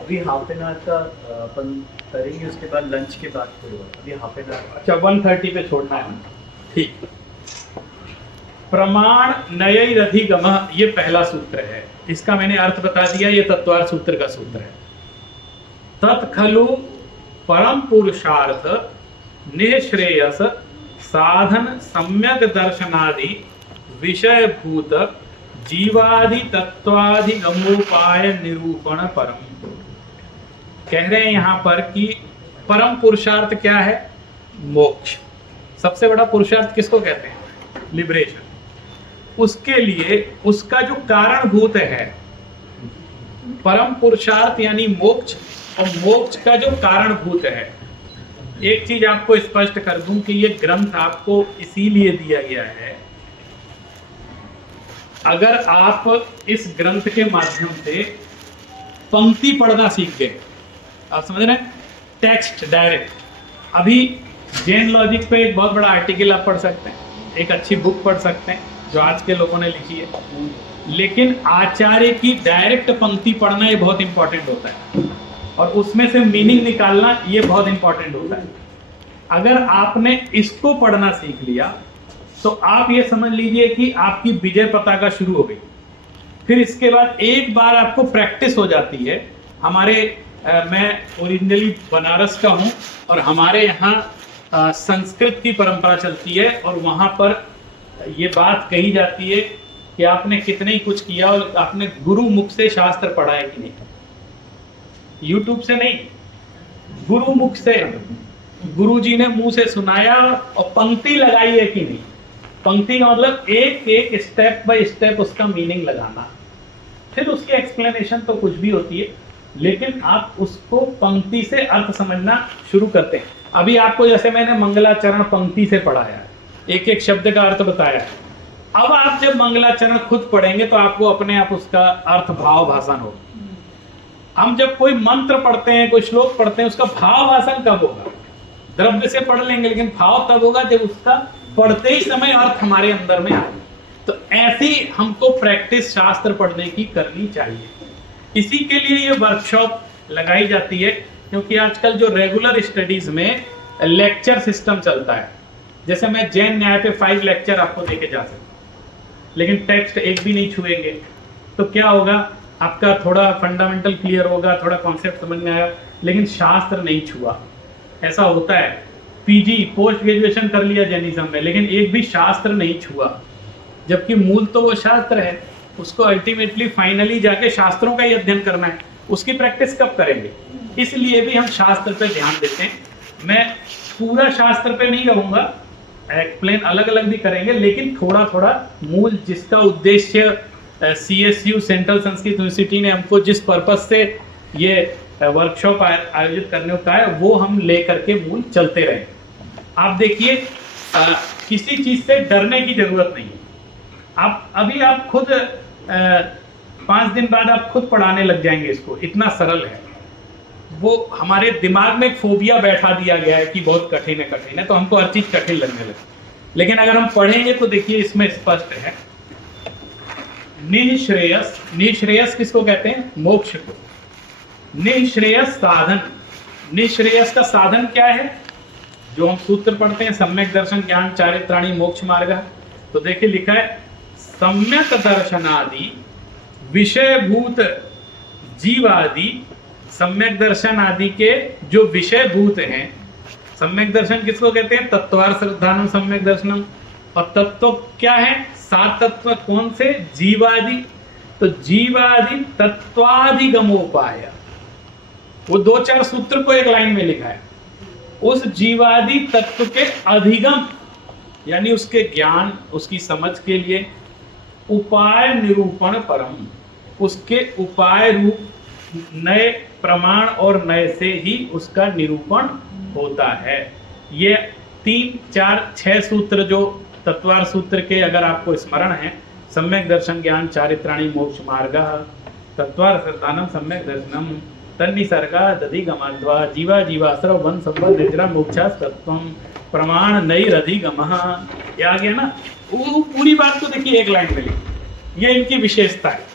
अभी हाफ एन आवर का अपन करेंगे, उसके बाद लंच के बाद होगा। अभी हाफ एन आवर। अच्छा, 1:30 पे छोड़ना है, ठीक। प्रमाण नयैरधिगमः, ये पहला सूत्र है, इसका मैंने अर्थ बता दिया, ये तत्वार सूत्र का सूत्र है। तत्खलु परम पुरुषार्थ निःश्रेयस साधन सम्यक दर्शनादि विषयभूत जीवादि तत्वाधिगमोपाय निरूपण परम। कह रहे हैं यहाँ पर कि परम पुरुषार्थ क्या है? मोक्ष। सबसे बड़ा पुरुषार्थ किसको कहते हैं? लिबरेशन। उसके लिए उसका जो कारणभूत है परम पुरुषार्थ यानी मोक्ष, और मोक्ष का जो कारणभूत है। एक चीज आपको स्पष्ट कर दूं कि ये ग्रंथ आपको इसीलिए दिया गया है, अगर आप इस ग्रंथ के माध्यम से पंक्ति पढ़ना सीख गए, आप समझ रहे हैं, टेक्स्ट डायरेक्ट। अभी जैन लॉजिक पे एक बहुत बड़ा आर्टिकल आप पढ़ सकते हैं, एक अच्छी बुक पढ़ सकते हैं जो आज के लोगों ने लिखी है, लेकिन आचार्य की डायरेक्ट पंक्ति पढ़ना ये बहुत इंपॉर्टेंट होता है, और उसमें से मीनिंग निकालना ये बहुत इंपॉर्टेंट होता है। अगर आपने इसको पढ़ना सीख लिया तो आप ये समझ लीजिए कि आपकी विजय पताका शुरू हो गई। फिर इसके बाद एक बार आपको प्रैक्टिस हो जाती है। हमारे मैं ओरिजिनली बनारस का हूँ और हमारे यहाँ संस्कृत की परंपरा चलती है, और वहाँ पर ये बात कही जाती है कि आपने कितने ही कुछ किया और आपने गुरु मुख से शास्त्र पढ़ा है कि नहीं। यूट्यूब से नहीं, गुरु मुख से, गुरु जी ने मुंह से सुनाया और पंक्ति लगाई है कि नहीं। पंक्ति का मतलब एक एक स्टेप बाय स्टेप उसका मीनिंग लगाना, फिर उसकी एक्सप्लेनेशन तो कुछ भी होती है, लेकिन आप उसको पंक्ति से अर्थ समझना शुरू करते हैं। अभी आपको जैसे मैंने मंगलाचरण पंक्ति से पढ़ाया, एक एक शब्द का अर्थ बताया। अब आप जब मंगलाचरण खुद पढ़ेंगे तो आपको अपने आप उसका अर्थ भाव भाषण होगा। हम जब कोई मंत्र पढ़ते हैं, कोई श्लोक पढ़ते हैं, उसका भाव भाषण कब होगा? द्रव्य से पढ़ लेंगे, लेकिन भाव तब होगा जब उसका पढ़ते ही समय अर्थ हमारे अंदर में आए। तो ऐसी हमको प्रैक्टिस शास्त्र पढ़ने की करनी चाहिए। इसी के लिए ये वर्कशॉप लगाई जाती है, क्योंकि आजकल जो रेगुलर स्टडीज में लेक्चर सिस्टम चलता है, जैसे मैं जैन न्याय पे 5 लेक्चर आपको देके जा सकता हूँ, लेकिन टेक्स्ट एक भी नहीं छुएंगे, तो क्या होगा? आपका थोड़ा फंडामेंटल क्लियर होगा, थोड़ा कॉन्सेप्ट समझ में आया, लेकिन शास्त्र नहीं छुआ। ऐसा होता है, पीजी पोस्ट ग्रेजुएशन कर लिया जैनिज्म में, लेकिन एक भी शास्त्र नहीं छुआ, जबकि मूल तो वो शास्त्र है। उसको अल्टीमेटली फाइनली जाके शास्त्रों का ही अध्ययन करना है, उसकी प्रैक्टिस कब करेंगे? इसलिए भी हम शास्त्र पे ध्यान देते हैं। मैं पूरा शास्त्र पे नहीं रहूंगा, एक्सप्लेन अलग अलग भी करेंगे, लेकिन थोड़ा थोड़ा मूल जिसका उद्देश्य CSU सेंट्रल संस्कृत यूनिवर्सिटी ने हमको जिस पर्पज से ये वर्कशॉप आयोजित करने को कहा है, वो हम ले करके मूल चलते रहे। आप देखिए, किसी चीज से डरने की जरूरत नहीं है। आप खुद 5 दिन बाद आप खुद पढ़ाने लग जाएंगे इसको, इतना सरल है। वो हमारे दिमाग में एक फोबिया बैठा दिया गया है कि बहुत कठिन है, तो हमको हर चीज कठिन लगने लगे। लेकिन अगर हम पढ़ेंगे तो देखिए इसमें स्पष्ट है, निःश्रेयस, निःश्रेयस किसको कहते हैं? मोक्ष को। निःश्रेयस साधन, निःश्रेयस का साधन क्या है? जो हम सूत्र पढ़ते हैं, सम्यक दर्शन ज्ञान चारित्राणी मोक्ष मार्ग। तो देखिए लिखा है, सम्यक दर्शनादि विषयभूत जीवादि, सम्यक दर्शन आदि के जो विषयभूत हैं। सम्यक दर्शन किसको कहते हैं? तत्वार श्रद्धानम सम्यक दर्शनम। और तत्व क्या है? 7 तत्व कौन से? जीवादि। तो जीवादि तत्वाधिगमोपाय, वो 2-4 सूत्र को एक लाइन में लिखा है। उस जीवादि तत्व के अधिगम यानी उसके ज्ञान, उसकी समझ के लिए उपाय निरूपण परम, उसके उपाय रूप नए प्रमाण और नए से ही उसका निरूपण होता है। ये 3, 4, 6 सूत्र जो तत्वार सूत्र के अगर आपको स्मरण है, सम्यक दर्शन ज्ञान चारित्राणी मोक्ष मार्ग, तत्वार श्रद्धानम सम्यक दर्शनम, तन्निसर्गा दधिगमाद्वा, जीवा जीवाश्रव वन संबंध निद्रा मोक्षा तत्वम, प्रमाण नैरधिगमः। ये आ गया ना? वो पूरी बात तो देखिए एक लाइन में लिखी, ये इनकी विशेषता है।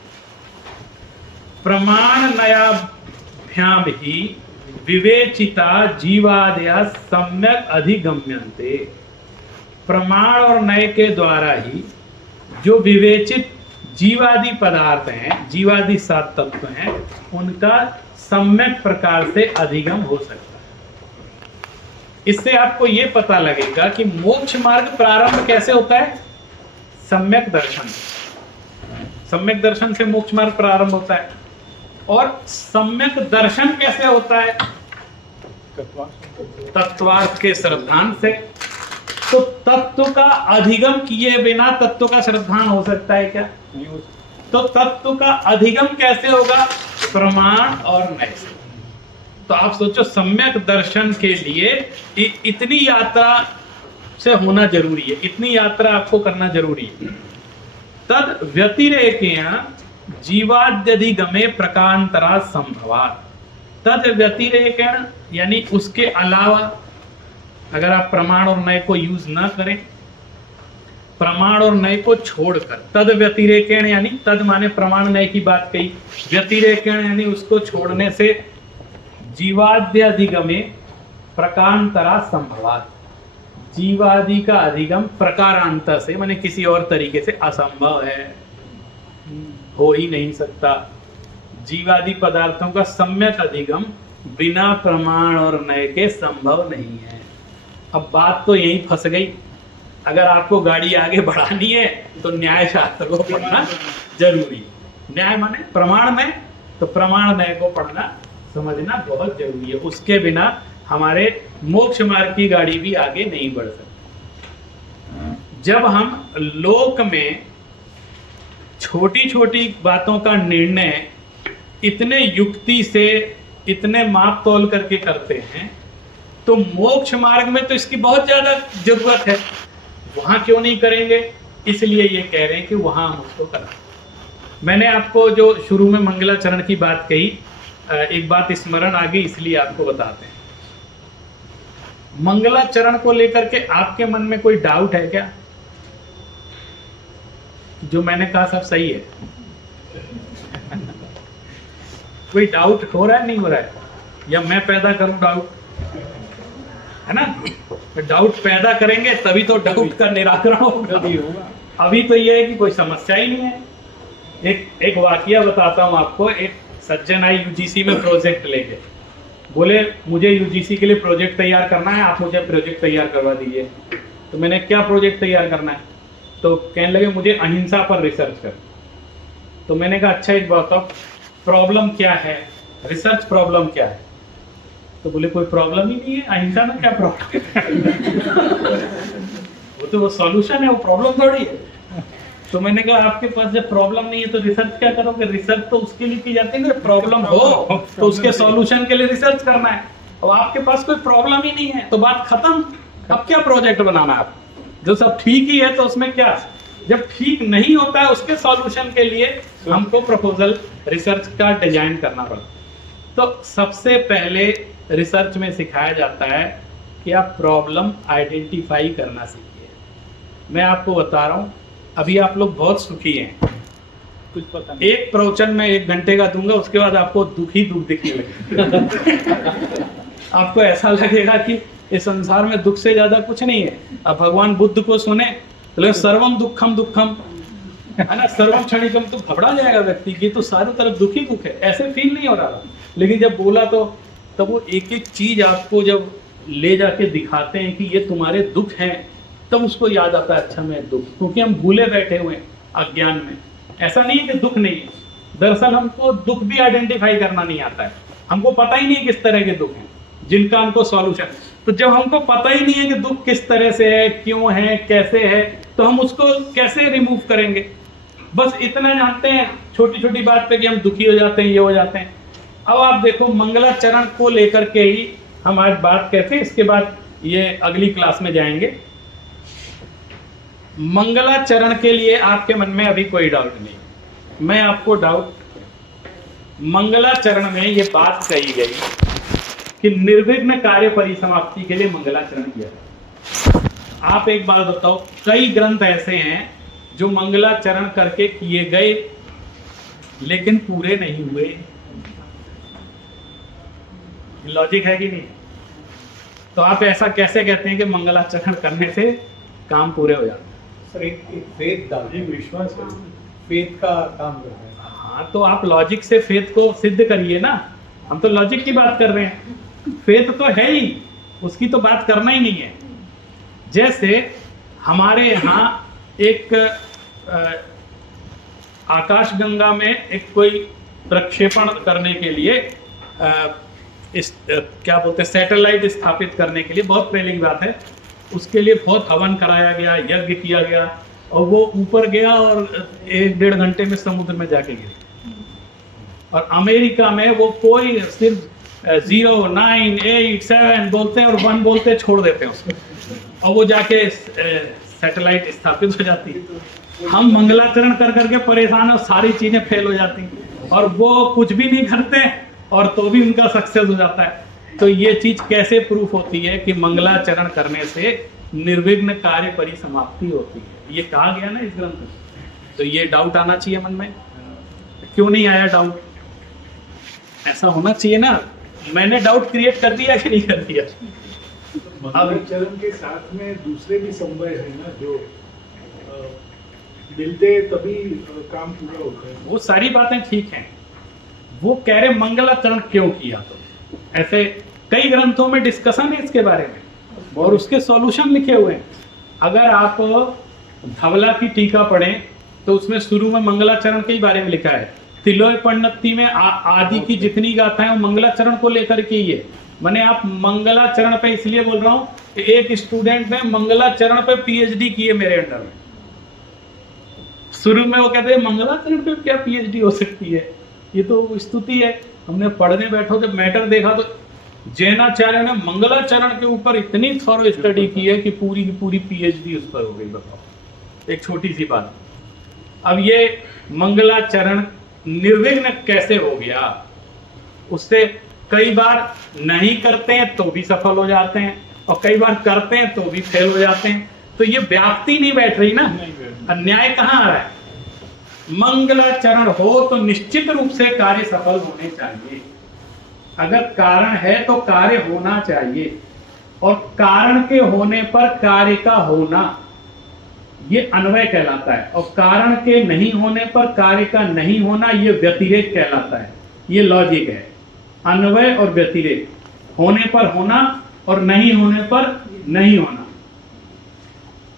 प्रमाण नयाभ्याम ही विवेचिता जीवादया सम्यक अधिगम्यन्ते। प्रमाण और नय के द्वारा ही जो विवेचित जीवादि पदार्थ हैं, जीवादि 7 तत्व हैं, उनका सम्यक प्रकार से अधिगम हो सकता है। इससे आपको यह पता लगेगा कि मोक्ष मार्ग प्रारंभ कैसे होता है? सम्यक दर्शन। सम्यक दर्शन से मोक्ष मार्ग प्रारंभ होता है। और सम्यक दर्शन कैसे होता है? तत्वार्थ के श्रद्धान से। तो तत्व का अधिगम किए बिना तत्व का श्रद्धान हो सकता है क्या? तो तत्व का अधिगम कैसे होगा? प्रमाण और नय से। तो आप सोचो, सम्यक दर्शन के लिए इतनी यात्रा से होना जरूरी है, इतनी यात्रा आपको करना जरूरी है। तद व्यतिरेकेण जीवाद्यधिगमे प्रकारांतरा संभवात्। तद व्यतिरेकेण यानी उसके अलावा, अगर आप प्रमाण और नय को यूज ना करें, प्रमाण और नय को छोड़कर, तद व्यतिरेकेण यानी तद माने प्रमाण नय की बात कही, व्यतिरेकेण यानी उसको छोड़ने से, जीवाद्य अधिगमे प्रकारांतरा संभवात्, जीवादि का अधिगम प्रकारांतर से माने किसी और तरीके से असंभव है, हो ही नहीं सकता। जीवादि पदार्थों का सम्यक अधिगम बिना प्रमाण और नय के संभव नहीं है। अब बात तो यही फंस गई। अगर आपको गाड़ी आगे बढ़ानी है तो न्याय शास्त्र को पढ़ना जरूरी। न्याय माने प्रमाण नय, तो प्रमाण नय को पढ़ना समझना बहुत जरूरी है। उसके बिना हमारे मोक्ष मार्ग की गाड़ी भी आगे नहीं बढ़ सकती। जब हम लोक में छोटी छोटी बातों का निर्णय इतने युक्ति से, इतने माप तोल करके करते हैं, तो मोक्ष मार्ग में तो इसकी बहुत ज्यादा जरूरत है। वहां क्यों नहीं करेंगे? इसलिए ये कह रहे हैं कि वहां हम उसको करें। मैंने आपको जो शुरू में मंगलाचरण की बात कही, एक बात स्मरण आ गई, इसलिए आपको बताते हैं। मंगलाचरण को लेकर के आपके मन में कोई डाउट है क्या? जो मैंने कहा सब सही है? कोई डाउट हो रहा है, नहीं हो रहा है? या मैं पैदा करूं डाउट? है ना? डाउट पैदा करेंगे तभी तो डाउट का निराकरण होगा। अभी तो ये है कि कोई समस्या ही नहीं है। एक वाकया बताता हूँ आपको। एक सज्जन आए यूजीसी में प्रोजेक्ट लेके, बोले मुझे यूजीसी के लिए प्रोजेक्ट तैयार करना है, आप मुझे प्रोजेक्ट तैयार करवा दीजिए। तो मैंने क्या प्रोजेक्ट तैयार करना है? तो कहने लगे मुझे अहिंसा पर रिसर्च कर। तो मैंने कहा अच्छा एक बात बताओ, प्रॉब्लम क्या है, रिसर्च प्रॉब्लम क्या है? तो बोले कोई प्रॉब्लम ही नहीं है, अहिंसा में क्या प्रॉब्लम है? वो सॉल्यूशन है, वो प्रॉब्लम थोड़ी है। तो मैंने कहा आपके पास जब प्रॉब्लम नहीं है तो रिसर्च क्या करोगे? रिसर्च तो उसके लिए की जाती है ना, प्रॉब्लम हो तो उसके सॉल्यूशन के लिए रिसर्च करना है। अब आपके पास कोई प्रॉब्लम ही नहीं है तो बात खत्म। अब क्या प्रोजेक्ट बनाना है आप? जो सब ठीक ही है तो उसमें क्या? जब ठीक नहीं होता है उसके सॉल्यूशन के लिए हमको प्रपोजल रिसर्च का डिजाइन करना पड़ता। तो सबसे पहले रिसर्च में सिखाया जाता है कि आप प्रॉब्लम आइडेंटिफाई करना सीखिए। मैं आपको बता रहा हूँ, अभी आप लोग बहुत सुखी हैं, कुछ पता नहीं। एक प्रवचन में 1 घंटे का दूंगा, उसके बाद आपको दुख ही दुख दिखने लगेगा। आपको ऐसा लगेगा कि इस संसार में दुख से ज्यादा कुछ नहीं है। अब भगवान बुद्ध को सुने तो सर्वम दुखम दुखम, है ना, सर्वम क्षणिकम, तो घबरा जाएगा व्यक्ति की तो सारी तरफ दुख ही दुख है, ऐसे फील नहीं हो रहा था। लेकिन जब बोला तो तब वो एक एक चीज आपको जब ले जाके दिखाते हैं कि ये तुम्हारे दुख हैं, तब उसको याद आता है अच्छा मैं दुख, क्योंकि हम भूले बैठे हुए हैं अज्ञान में। ऐसा नहीं है कि दुख नहीं है, दरअसल हमको दुख भी आइडेंटिफाई करना नहीं आता है। हमको पता ही नहीं किस तरह के दुख हैं जिनका हमको सॉल्यूशन। तो जब हमको पता ही नहीं है कि दुख किस तरह से है, क्यों है, कैसे है, तो हम उसको कैसे रिमूव करेंगे? बस इतना जानते हैं छोटी छोटी बात पे कि हम दुखी हो जाते हैं, ये हो जाते हैं। अब आप देखो मंगलाचरण को लेकर के ही हम आज बात करते हैं, इसके बाद ये अगली क्लास में जाएंगे। मंगलाचरण के लिए आपके मन में अभी कोई डाउट नहीं। मैं आपको डाउट, मंगलाचरण में ये बात कही गई कि निर्विघ्न कार्य परिसमाप्ति के लिए मंगलाचरण किया जाए। आप एक बात बताओ, कई ग्रंथ ऐसे हैं जो मंगलाचरण करके किए गए लेकिन पूरे नहीं हुए। लॉजिक है कि नहीं? तो आप ऐसा कैसे कहते हैं कि मंगलाचरण करने से काम पूरे हो जाते हैं? सर एक फेथ डालते हैं, विश्वास है, फेथ का काम कर रहे हैं। हाँ, तो आप लॉजिक से फेथ को सिद्ध करिए ना। हम तो लॉजिक की बात कर रहे हैं, फेथ तो है ही, उसकी तो बात करना ही नहीं है। जैसे हमारे यहाँ एक आकाशगंगा में एक कोई प्रक्षेपण करने के लिए क्या बोलते हैं, सैटेलाइट स्थापित करने के लिए, बहुत पहले की बात है, उसके लिए बहुत हवन कराया गया, यज्ञ किया गया, और वो ऊपर गया और 1-1.5 घंटे में समुद्र में जाके गिरा। और अमेरिका में वो कोई सिर्फ 0, 9, 8, 7 बोलते हैं और 1 बोलते हैं, छोड़ देते हैं उसको, और वो जाके सैटेलाइट स्थापित हो जाती है। हम मंगलाचरण कर करके परेशान और सारी चीजें फेल हो जाती हैं, और वो कुछ भी नहीं करते और तो भी उनका सक्सेस हो जाता है। तो ये चीज कैसे प्रूफ होती है कि मंगलाचरण करने से निर्विघ्न कार्य परिसमाप्ति होती है? ये कहा गया ना इस ग्रंथ में। तो ये डाउट आना चाहिए मन में। क्यों नहीं आया डाउट? ऐसा होना चाहिए ना। मैंने डाउट क्रिएट कर दिया कि नहीं कर दिया? मंगलाचरण के साथ में दूसरे भी संभव है ना, जो मिलते तभी काम पूरा होता है। वो सारी बातें ठीक हैं, वो कह रहे मंगलाचरण क्यों किया। तो ऐसे कई ग्रंथों में डिस्कशन है इसके बारे में और उसके सॉल्यूशन लिखे हुए हैं। अगर आप धवला की टीका पढ़ें तो उसमें शुरू में मंगलाचरण के बारे में लिखा है। तिलोय पंडिती में आदि की जितनी गाथाएं वो मंगलाचरण को लेकर के ही है। मैंने आप मंगलाचरण पे इसलिए बोल रहा हूँ कि एक स्टूडेंट ने मंगलाचरण पे पीएचडी की है मेरे अंडर में। शुरू में वो कहते हैं मंगलाचरण पे क्या पीएचडी हो सकती है, ये तो स्तुति है। हमने पढ़ने बैठो जब मैटर देखा तो जैनाचार्य ने मंगलाचरण के ऊपर इतनी थॉरो स्टडी की है कि पूरी की पूरी पीएचडी उस पर हो गई। बताओ, एक छोटी सी बात। अब ये मंगलाचरण निर्विघ्न कैसे हो गया? उससे कई बार नहीं करते हैं तो भी सफल हो जाते हैं और कई बार करते हैं तो भी फेल हो जाते हैं। तो ये व्याप्ति नहीं बैठ रही ना, अन्याय कहाँ आ रहा है? मंगलाचरण हो तो निश्चित रूप से कार्य सफल होने चाहिए। अगर कारण है तो कार्य होना चाहिए, और कारण के होने पर कार्य का होना ये अन्वय कहलाता है, और कारण के नहीं होने पर कार्य का नहीं होना ये व्यतिरेक कहलाता है। ये लॉजिक है, अन्वय और व्यतिरेक, होने पर होना और नहीं होने पर नहीं होना,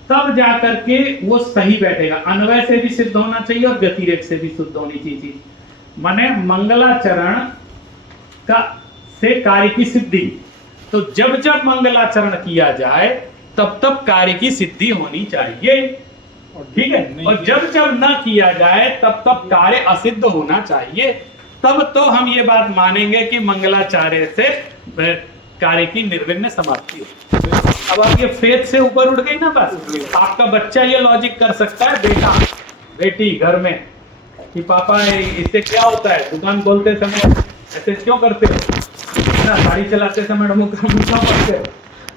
तब जाकर के वो सही बैठेगा। अन्वय से भी सिद्ध होना चाहिए और व्यतिरेक से भी सिद्ध होनी चाहिए। माने मंगलाचरण का से कार्य की सिद्धि। तो जब जब मंगलाचरण किया जाए तब तब कार्य की सिद्धि होनी चाहिए, ठीक है। और जब जब न किया जाए तब तब कार्य असिद्ध होना चाहिए। तब तो हम ये बात मानेंगे कि मंगलाचार्य से कार्य की निर्विघ्न समाप्ति हो। अब आप ये फेथ से ऊपर उठ गई ना बस। आपका बच्चा ये लॉजिक कर सकता है, बेटा बेटी घर में, कि पापा इससे क्या होता है, दुकान खोलते समय ऐसे क्यों करते हो, ना गाड़ी चलाते समय मुंह क्यों करते हो,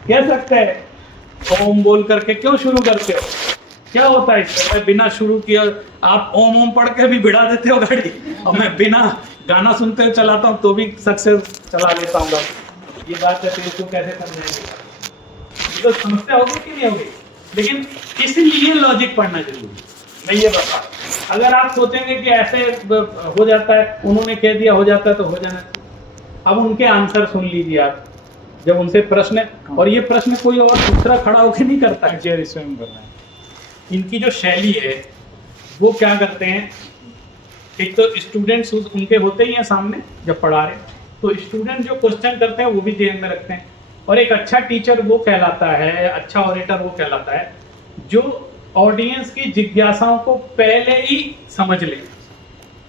कह सकते हैं ओम बोल करके क्यों शुरू करते हो, क्या होता है इससे। मैं बिना शुरू किया आप ओम ओम पढ़ के भी भिड़ा देते हो गाड़ी, और मैं बिना गाना सुनते हुए चलाता हूँ तो भी सक्सेस चला लेता हूँ। ये बात है, तो इसको कैसे समझाएंगे, ये तो समस्या होगी कि नहीं होगी। लेकिन इसलिए लॉजिक पढ़ना जरूरी है। मैं ये बता, अगर आप सोचेंगे कि ऐसे हो जाता है, उन्होंने कह दिया हो जाता है तो हो जाना चाहिए। अब उनके आंसर सुन लीजिए आप, जब उनसे प्रश्न, और ये प्रश्न कोई और दूसरा खड़ा होकर नहीं करता है, स्वयं करना है। इनकी जो शैली है वो क्या करते हैं, एक तो स्टूडेंट्स उनके होते ही हैं सामने जब पढ़ा रहे, तो स्टूडेंट जो क्वेश्चन करते हैं वो भी ध्यान में रखते हैं। और एक अच्छा टीचर वो कहलाता है, अच्छा ऑरेटर वो कहलाता है जो ऑडियंस की जिज्ञासाओं को पहले ही समझ ले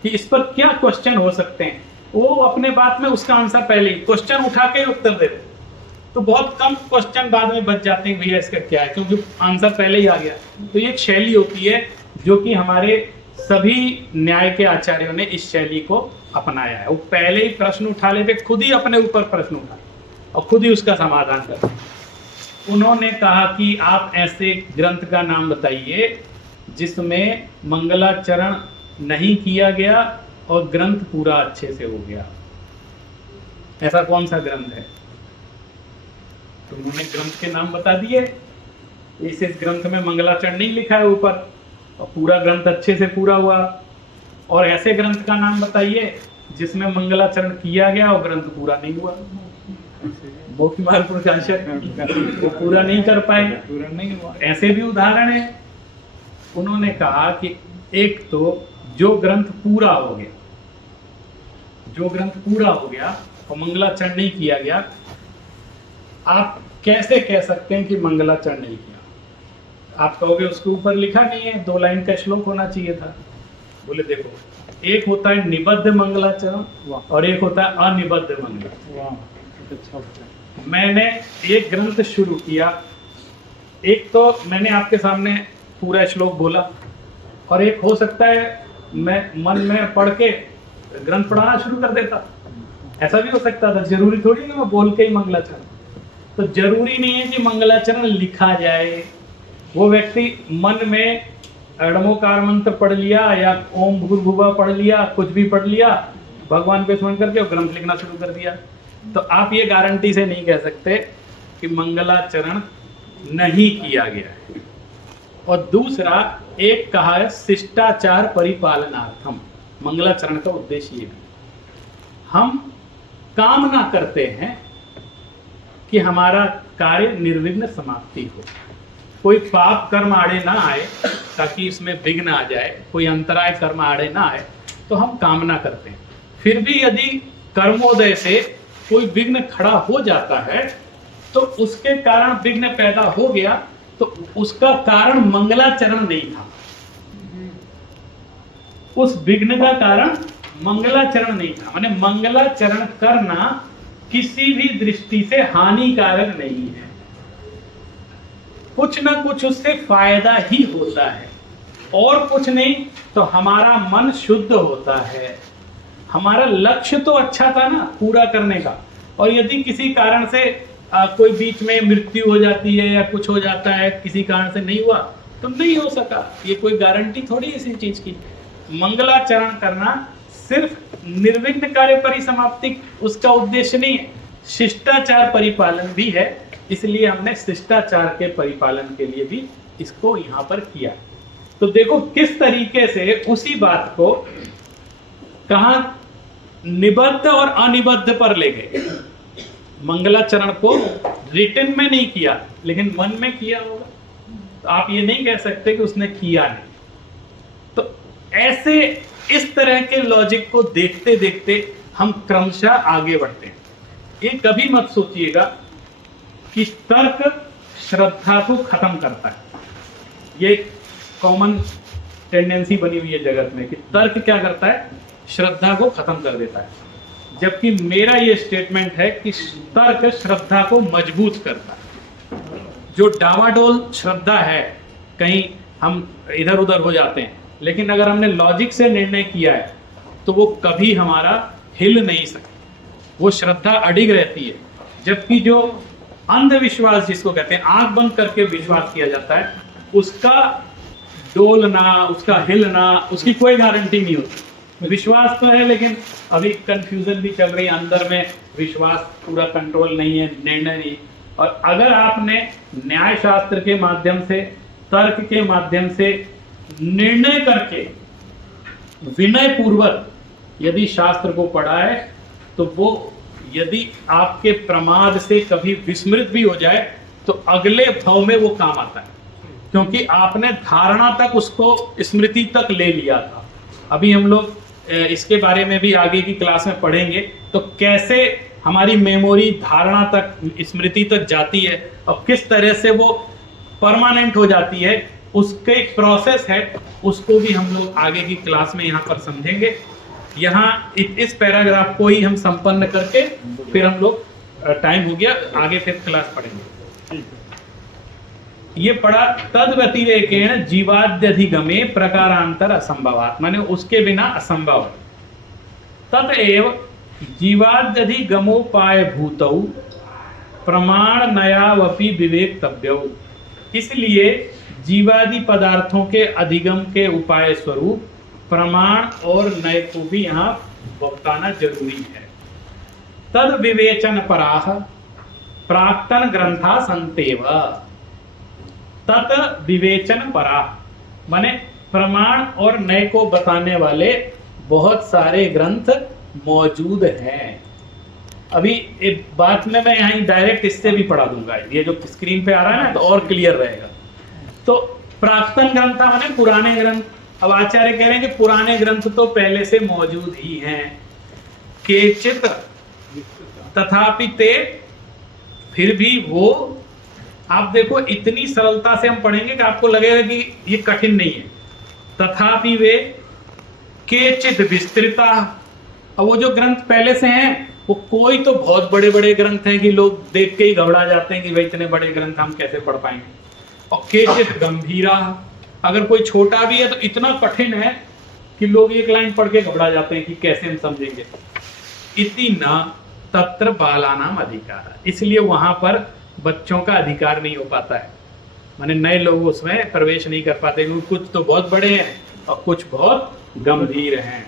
कि इस पर क्या क्वेश्चन हो सकते हैं। वो अपने बात में उसका आंसर पहले ही क्वेश्चन उठा के ही उत्तर देते, तो बहुत कम क्वेश्चन बाद में बच जाते हैं भैया इसका क्या है, क्योंकि आंसर पहले ही आ गया। तो ये एक शैली होती है जो कि हमारे सभी न्याय के आचार्यों ने इस शैली को अपनाया है। वो पहले ही प्रश्न उठा लेते, खुद ही अपने ऊपर प्रश्न उठा और खुद ही उसका समाधान करते। उन्होंने कहा कि आप ऐसे ग्रंथ का नाम बताइए जिसमें मंगलाचरण नहीं किया गया और ग्रंथ पूरा अच्छे से हो गया। ऐसा कौन सा ग्रंथ है? तो उन्होंने ग्रंथ के नाम बता दिए। इस ग्रंथ में मंगलाचरण नहीं लिखा है ऊपर, और पूरा ग्रंथ अच्छे से पूरा हुआ। और ऐसे ग्रंथ का नाम बताइए जिसमें मंगलाचरण किया गया और ग्रंथ पूरा नहीं हुआ। मोक्षमार्ग प्रकाशक वो पूरा नहीं कर पाए, पूरा नहीं हुआ। ऐसे भी उदाहरण है। उन्होंने कहा कि एक तो जो ग्रंथ पूरा हो गया, जो ग्रंथ पूरा हो गया और मंगलाचरण नहीं किया गया, आप कैसे कह सकते हैं कि मंगलाचरण नहीं किया? आप कहोगे उसके ऊपर लिखा नहीं है, 2 लाइन का श्लोक होना चाहिए था। बोले देखो, एक होता है निबद्ध मंगलाचरण और एक होता है अनिबद्ध मंगलाचरण। मैंने एक ग्रंथ शुरू किया, एक तो मैंने आपके सामने पूरा श्लोक बोला, और एक हो सकता है मैं मन में पढ़ के ग्रंथ पढ़ाना शुरू कर देता। ऐसा भी हो सकता था, जरूरी थोड़ी कि मैं बोल के ही मंगलाचरण। तो जरूरी नहीं है कि मंगलाचरण लिखा जाए। वो व्यक्ति मन में अड़मोकार मंत्र पढ़ लिया या ओम भूर्भुवः पढ़ लिया, कुछ भी पढ़ लिया, भगवान पे स्मरण करके ग्रंथ लिखना शुरू कर दिया। तो आप ये गारंटी से नहीं कह सकते कि मंगलाचरण नहीं किया गया है। और दूसरा एक कहा है शिष्टाचार परिपालनार्थम। मंगलाचरण का उद्देश्य ये भी, हम कामना करते हैं कि हमारा कार्य निर्विघ्न समाप्ति हो, कोई पाप कर्म आड़े ना आए, ताकि इसमें विघ्न आ जाए, कोई अंतराय कर्म आड़े ना आए, तो हम कामना करते हैं। फिर भी यदि कर्मोदय से कोई विघ्न खड़ा हो जाता है तो उसके कारण विघ्न पैदा हो गया, तो उसका कारण मंगलाचरण नहीं था। उस विघ्न का कारण मंगलाचरण नहीं था। माने मंगलाचरण करना किसी भी दृष्टि से हानिकारक नहीं है, कुछ ना कुछ उससे फायदा ही होता है, और कुछ नहीं तो हमारा मन शुद्ध होता है। हमारा लक्ष्य तो अच्छा था ना पूरा करने का, और यदि किसी कारण से कोई बीच में मृत्यु हो जाती है या कुछ हो जाता है, किसी कारण से नहीं हुआ तो नहीं हो सका, ये कोई गारंटी थोड़ी है इसी चीज की। मंगलाचरण करना सिर्फ निर्विघ्न कार्य परिसमाप्ति उसका उद्देश्य नहीं है, शिष्टाचार परिपालन भी है। इसलिए हमने शिष्टाचार के परिपालन के लिए भी इसको यहाँ पर किया। तो देखो किस तरीके से उसी बात को कहाँ निबद्ध और अनिबद्ध पर ले गए। मंगलाचरण को रिटन में नहीं किया लेकिन मन में किया होगा, तो आप ये नहीं कह सकते कि उसने किया नहीं। तो ऐसे इस तरह के लॉजिक को देखते देखते हम क्रमशः आगे बढ़ते हैं। ये कभी मत सोचिएगा कि तर्क श्रद्धा को खत्म करता है। ये कॉमन टेंडेंसी बनी हुई है जगत में कि तर्क क्या करता है, श्रद्धा को खत्म कर देता है। जबकि मेरा ये स्टेटमेंट है कि तर्क श्रद्धा को मजबूत करता है। जो डावाडोल श्रद्धा है, कहीं हम इधर उधर हो जाते हैं, लेकिन अगर हमने लॉजिक से निर्णय किया है तो वो कभी हमारा हिल नहीं सकता, वो श्रद्धा अडिग रहती है। जबकि जो अंधविश्वास जिसको कहते हैं, आंख बंद करके विश्वास किया जाता है, उसका डोलना, उसका हिलना, उसकी कोई गारंटी नहीं होती। विश्वास तो है लेकिन अभी कंफ्यूजन भी चल रही है अंदर में, विश्वास पूरा कंट्रोल नहीं है, निर्णय नहीं। और अगर आपने न्याय शास्त्र के माध्यम से, तर्क के माध्यम से निर्णय करके विनय पूर्वक यदि शास्त्र को पढ़ा है, तो वो यदि आपके प्रमाद से कभी विस्मृत भी हो जाए तो अगले भाव में वो काम आता है, क्योंकि आपने धारणा तक उसको स्मृति तक ले लिया था। अभी हम लोग इसके बारे में भी आगे की क्लास में पढ़ेंगे, तो कैसे हमारी मेमोरी धारणा तक, स्मृति तक जाती है और किस तरह से वो परमानेंट हो जाती है, उसके एक प्रोसेस है, उसको भी हम लोग आगे की क्लास में यहाँ पर समझेंगे। यहाँ इस पैराग्राफ को ही हम संपन्न करके फिर हम लोग, टाइम हो गया, आगे फिर क्लास पढ़ेंगे। ये पढ़ा तद व्यतिरेकेण जीवाद्यधिगमे प्रकारांतर असंभवात्, माने उसके बिना असंभव। ततएव जीवाद्यधिगमोपाय भूतौ प्रमाण नयावपि विवेक्तव्यौ, इसलिए जीवादि पदार्थों के अधिगम के उपाय स्वरूप प्रमाण और नय को भी यहाँ बताना जरूरी है। तद विवेचन पराह प्राक्तन ग्रंथा संतेव, तत विवेचन पराह माने प्रमाण और नय को बताने वाले बहुत सारे ग्रंथ मौजूद हैं। अभी एक बात में मैं यहाँ डायरेक्ट इससे भी पढ़ा दूंगा, ये जो स्क्रीन पे आ रहा है ना, तो और क्लियर रहेगा। तो प्राक्तन ग्रंथ माने पुराने ग्रंथ। अब आचार्य कह रहे हैं कि पुराने ग्रंथ तो पहले से मौजूद ही हैं, केचित तथापि ते, फिर भी वो, आप देखो इतनी सरलता से हम पढ़ेंगे कि आपको लगेगा कि ये कठिन नहीं है। तथापि वे केचित विस्तृता, अब वो जो ग्रंथ पहले से हैं वो कोई तो बहुत बड़े बड़े ग्रंथ हैं कि लोग देख के ही घबरा जाते हैं कि भाई इतने बड़े ग्रंथ हम कैसे पढ़ पाएंगे। और केचित गंभीरा, अगर कोई छोटा भी है तो इतना कठिन है कि लोग एक लाइन पढ़ के घबरा जाते हैं कि कैसे हम समझेंगे। इति न तत्र बालानाम अधिकार, इसलिए वहां पर बच्चों का अधिकार नहीं हो पाता है, माने नए लोग उसमें प्रवेश नहीं कर पाते, क्योंकि कुछ तो बहुत बड़े हैं और कुछ बहुत गंभीर हैं।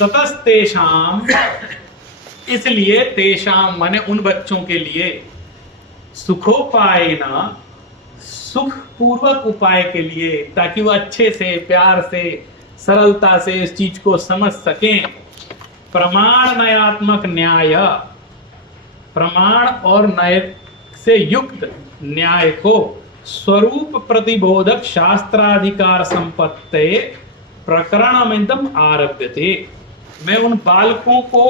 ततस्तेषाम, इसलिए तेषाम माने उन बच्चों के लिए, सुखोपायेन, सुख पूर्वक उपाय के लिए, ताकि वो अच्छे से, प्यार से, सरलता से इस चीज को समझ सकें। प्रमाण नयात्मक न्याय, प्रमाण और नय से युक्त न्याय को स्वरूप प्रतिबोधक शास्त्राधिकार संपत्ते प्रकरणमिदं आरभ्यते। मैं उन बालकों को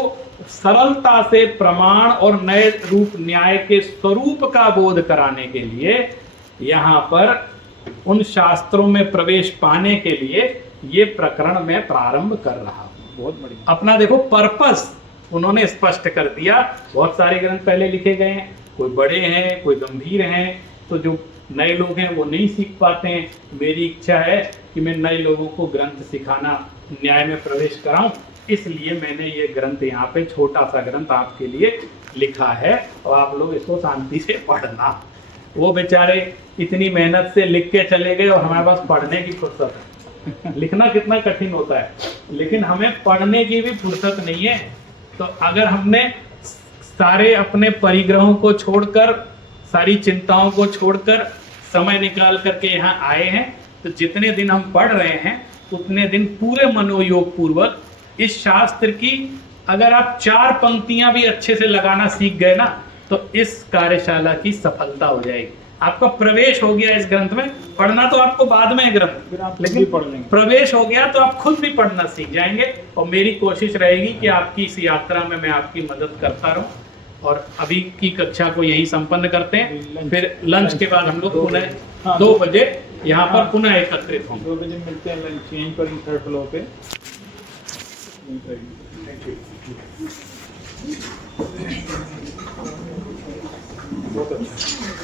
सरलता से प्रमाण और नए रूप न्याय के स्वरूप का बोध कराने के लिए यहाँ पर उन शास्त्रों में प्रवेश पाने के लिए ये प्रकरण मैं प्रारंभ कर रहा हूँ। बहुत बढ़िया, अपना देखो पर्पस उन्होंने स्पष्ट कर दिया। बहुत सारे ग्रंथ पहले लिखे गए हैं, कोई बड़े हैं, कोई गंभीर हैं, तो जो नए लोग हैं वो नहीं सीख पाते हैं। मेरी इच्छा है कि मैं नए लोगों को ग्रंथ सिखाना, न्याय में प्रवेश कराऊं, इसलिए मैंने ये ग्रंथ यहाँ पे छोटा सा ग्रंथ आपके लिए लिखा है और आप लोग इसको शांति से पढ़ना। वो बेचारे इतनी मेहनत से लिख के चले गए और हमारे पास पढ़ने की फुर्सत है। लिखना कितना कठिन होता है, लेकिन हमें पढ़ने की भी फुर्सत नहीं है। तो अगर हमने सारे अपने परिग्रहों को छोड़कर, सारी चिंताओं को छोड़कर समय निकाल करके यहाँ आए हैं, तो जितने दिन हम पढ़ रहे हैं उतने दिन पूरे मनोयोग पूर्वक इस शास्त्र की, अगर आप 4 पंक्तियां भी अच्छे से लगाना सीख गए ना, तो इस कार्यशाला की सफलता हो जाएगी। आपका प्रवेश हो गया इस ग्रंथ में, पढ़ना तो आपको बाद में है ग्रंथ, लेकिन प्रवेश हो गया तो आप खुद भी पढ़ना सीख जाएंगे। और मेरी कोशिश रहेगी कि आपकी इस यात्रा में मैं आपकी मदद करता रहूं। और अभी की कक्षा को यहीं संपन्न करते हैं। फिर लंच के बाद हम लोग पुनः हाँ, 2 बजे यहाँ पर पुनः एकत्रित होंगे। 2 बजे मिलते हैं लंच यहीं पर ही 3rd फ्लोर पे। बहुत अच्छा।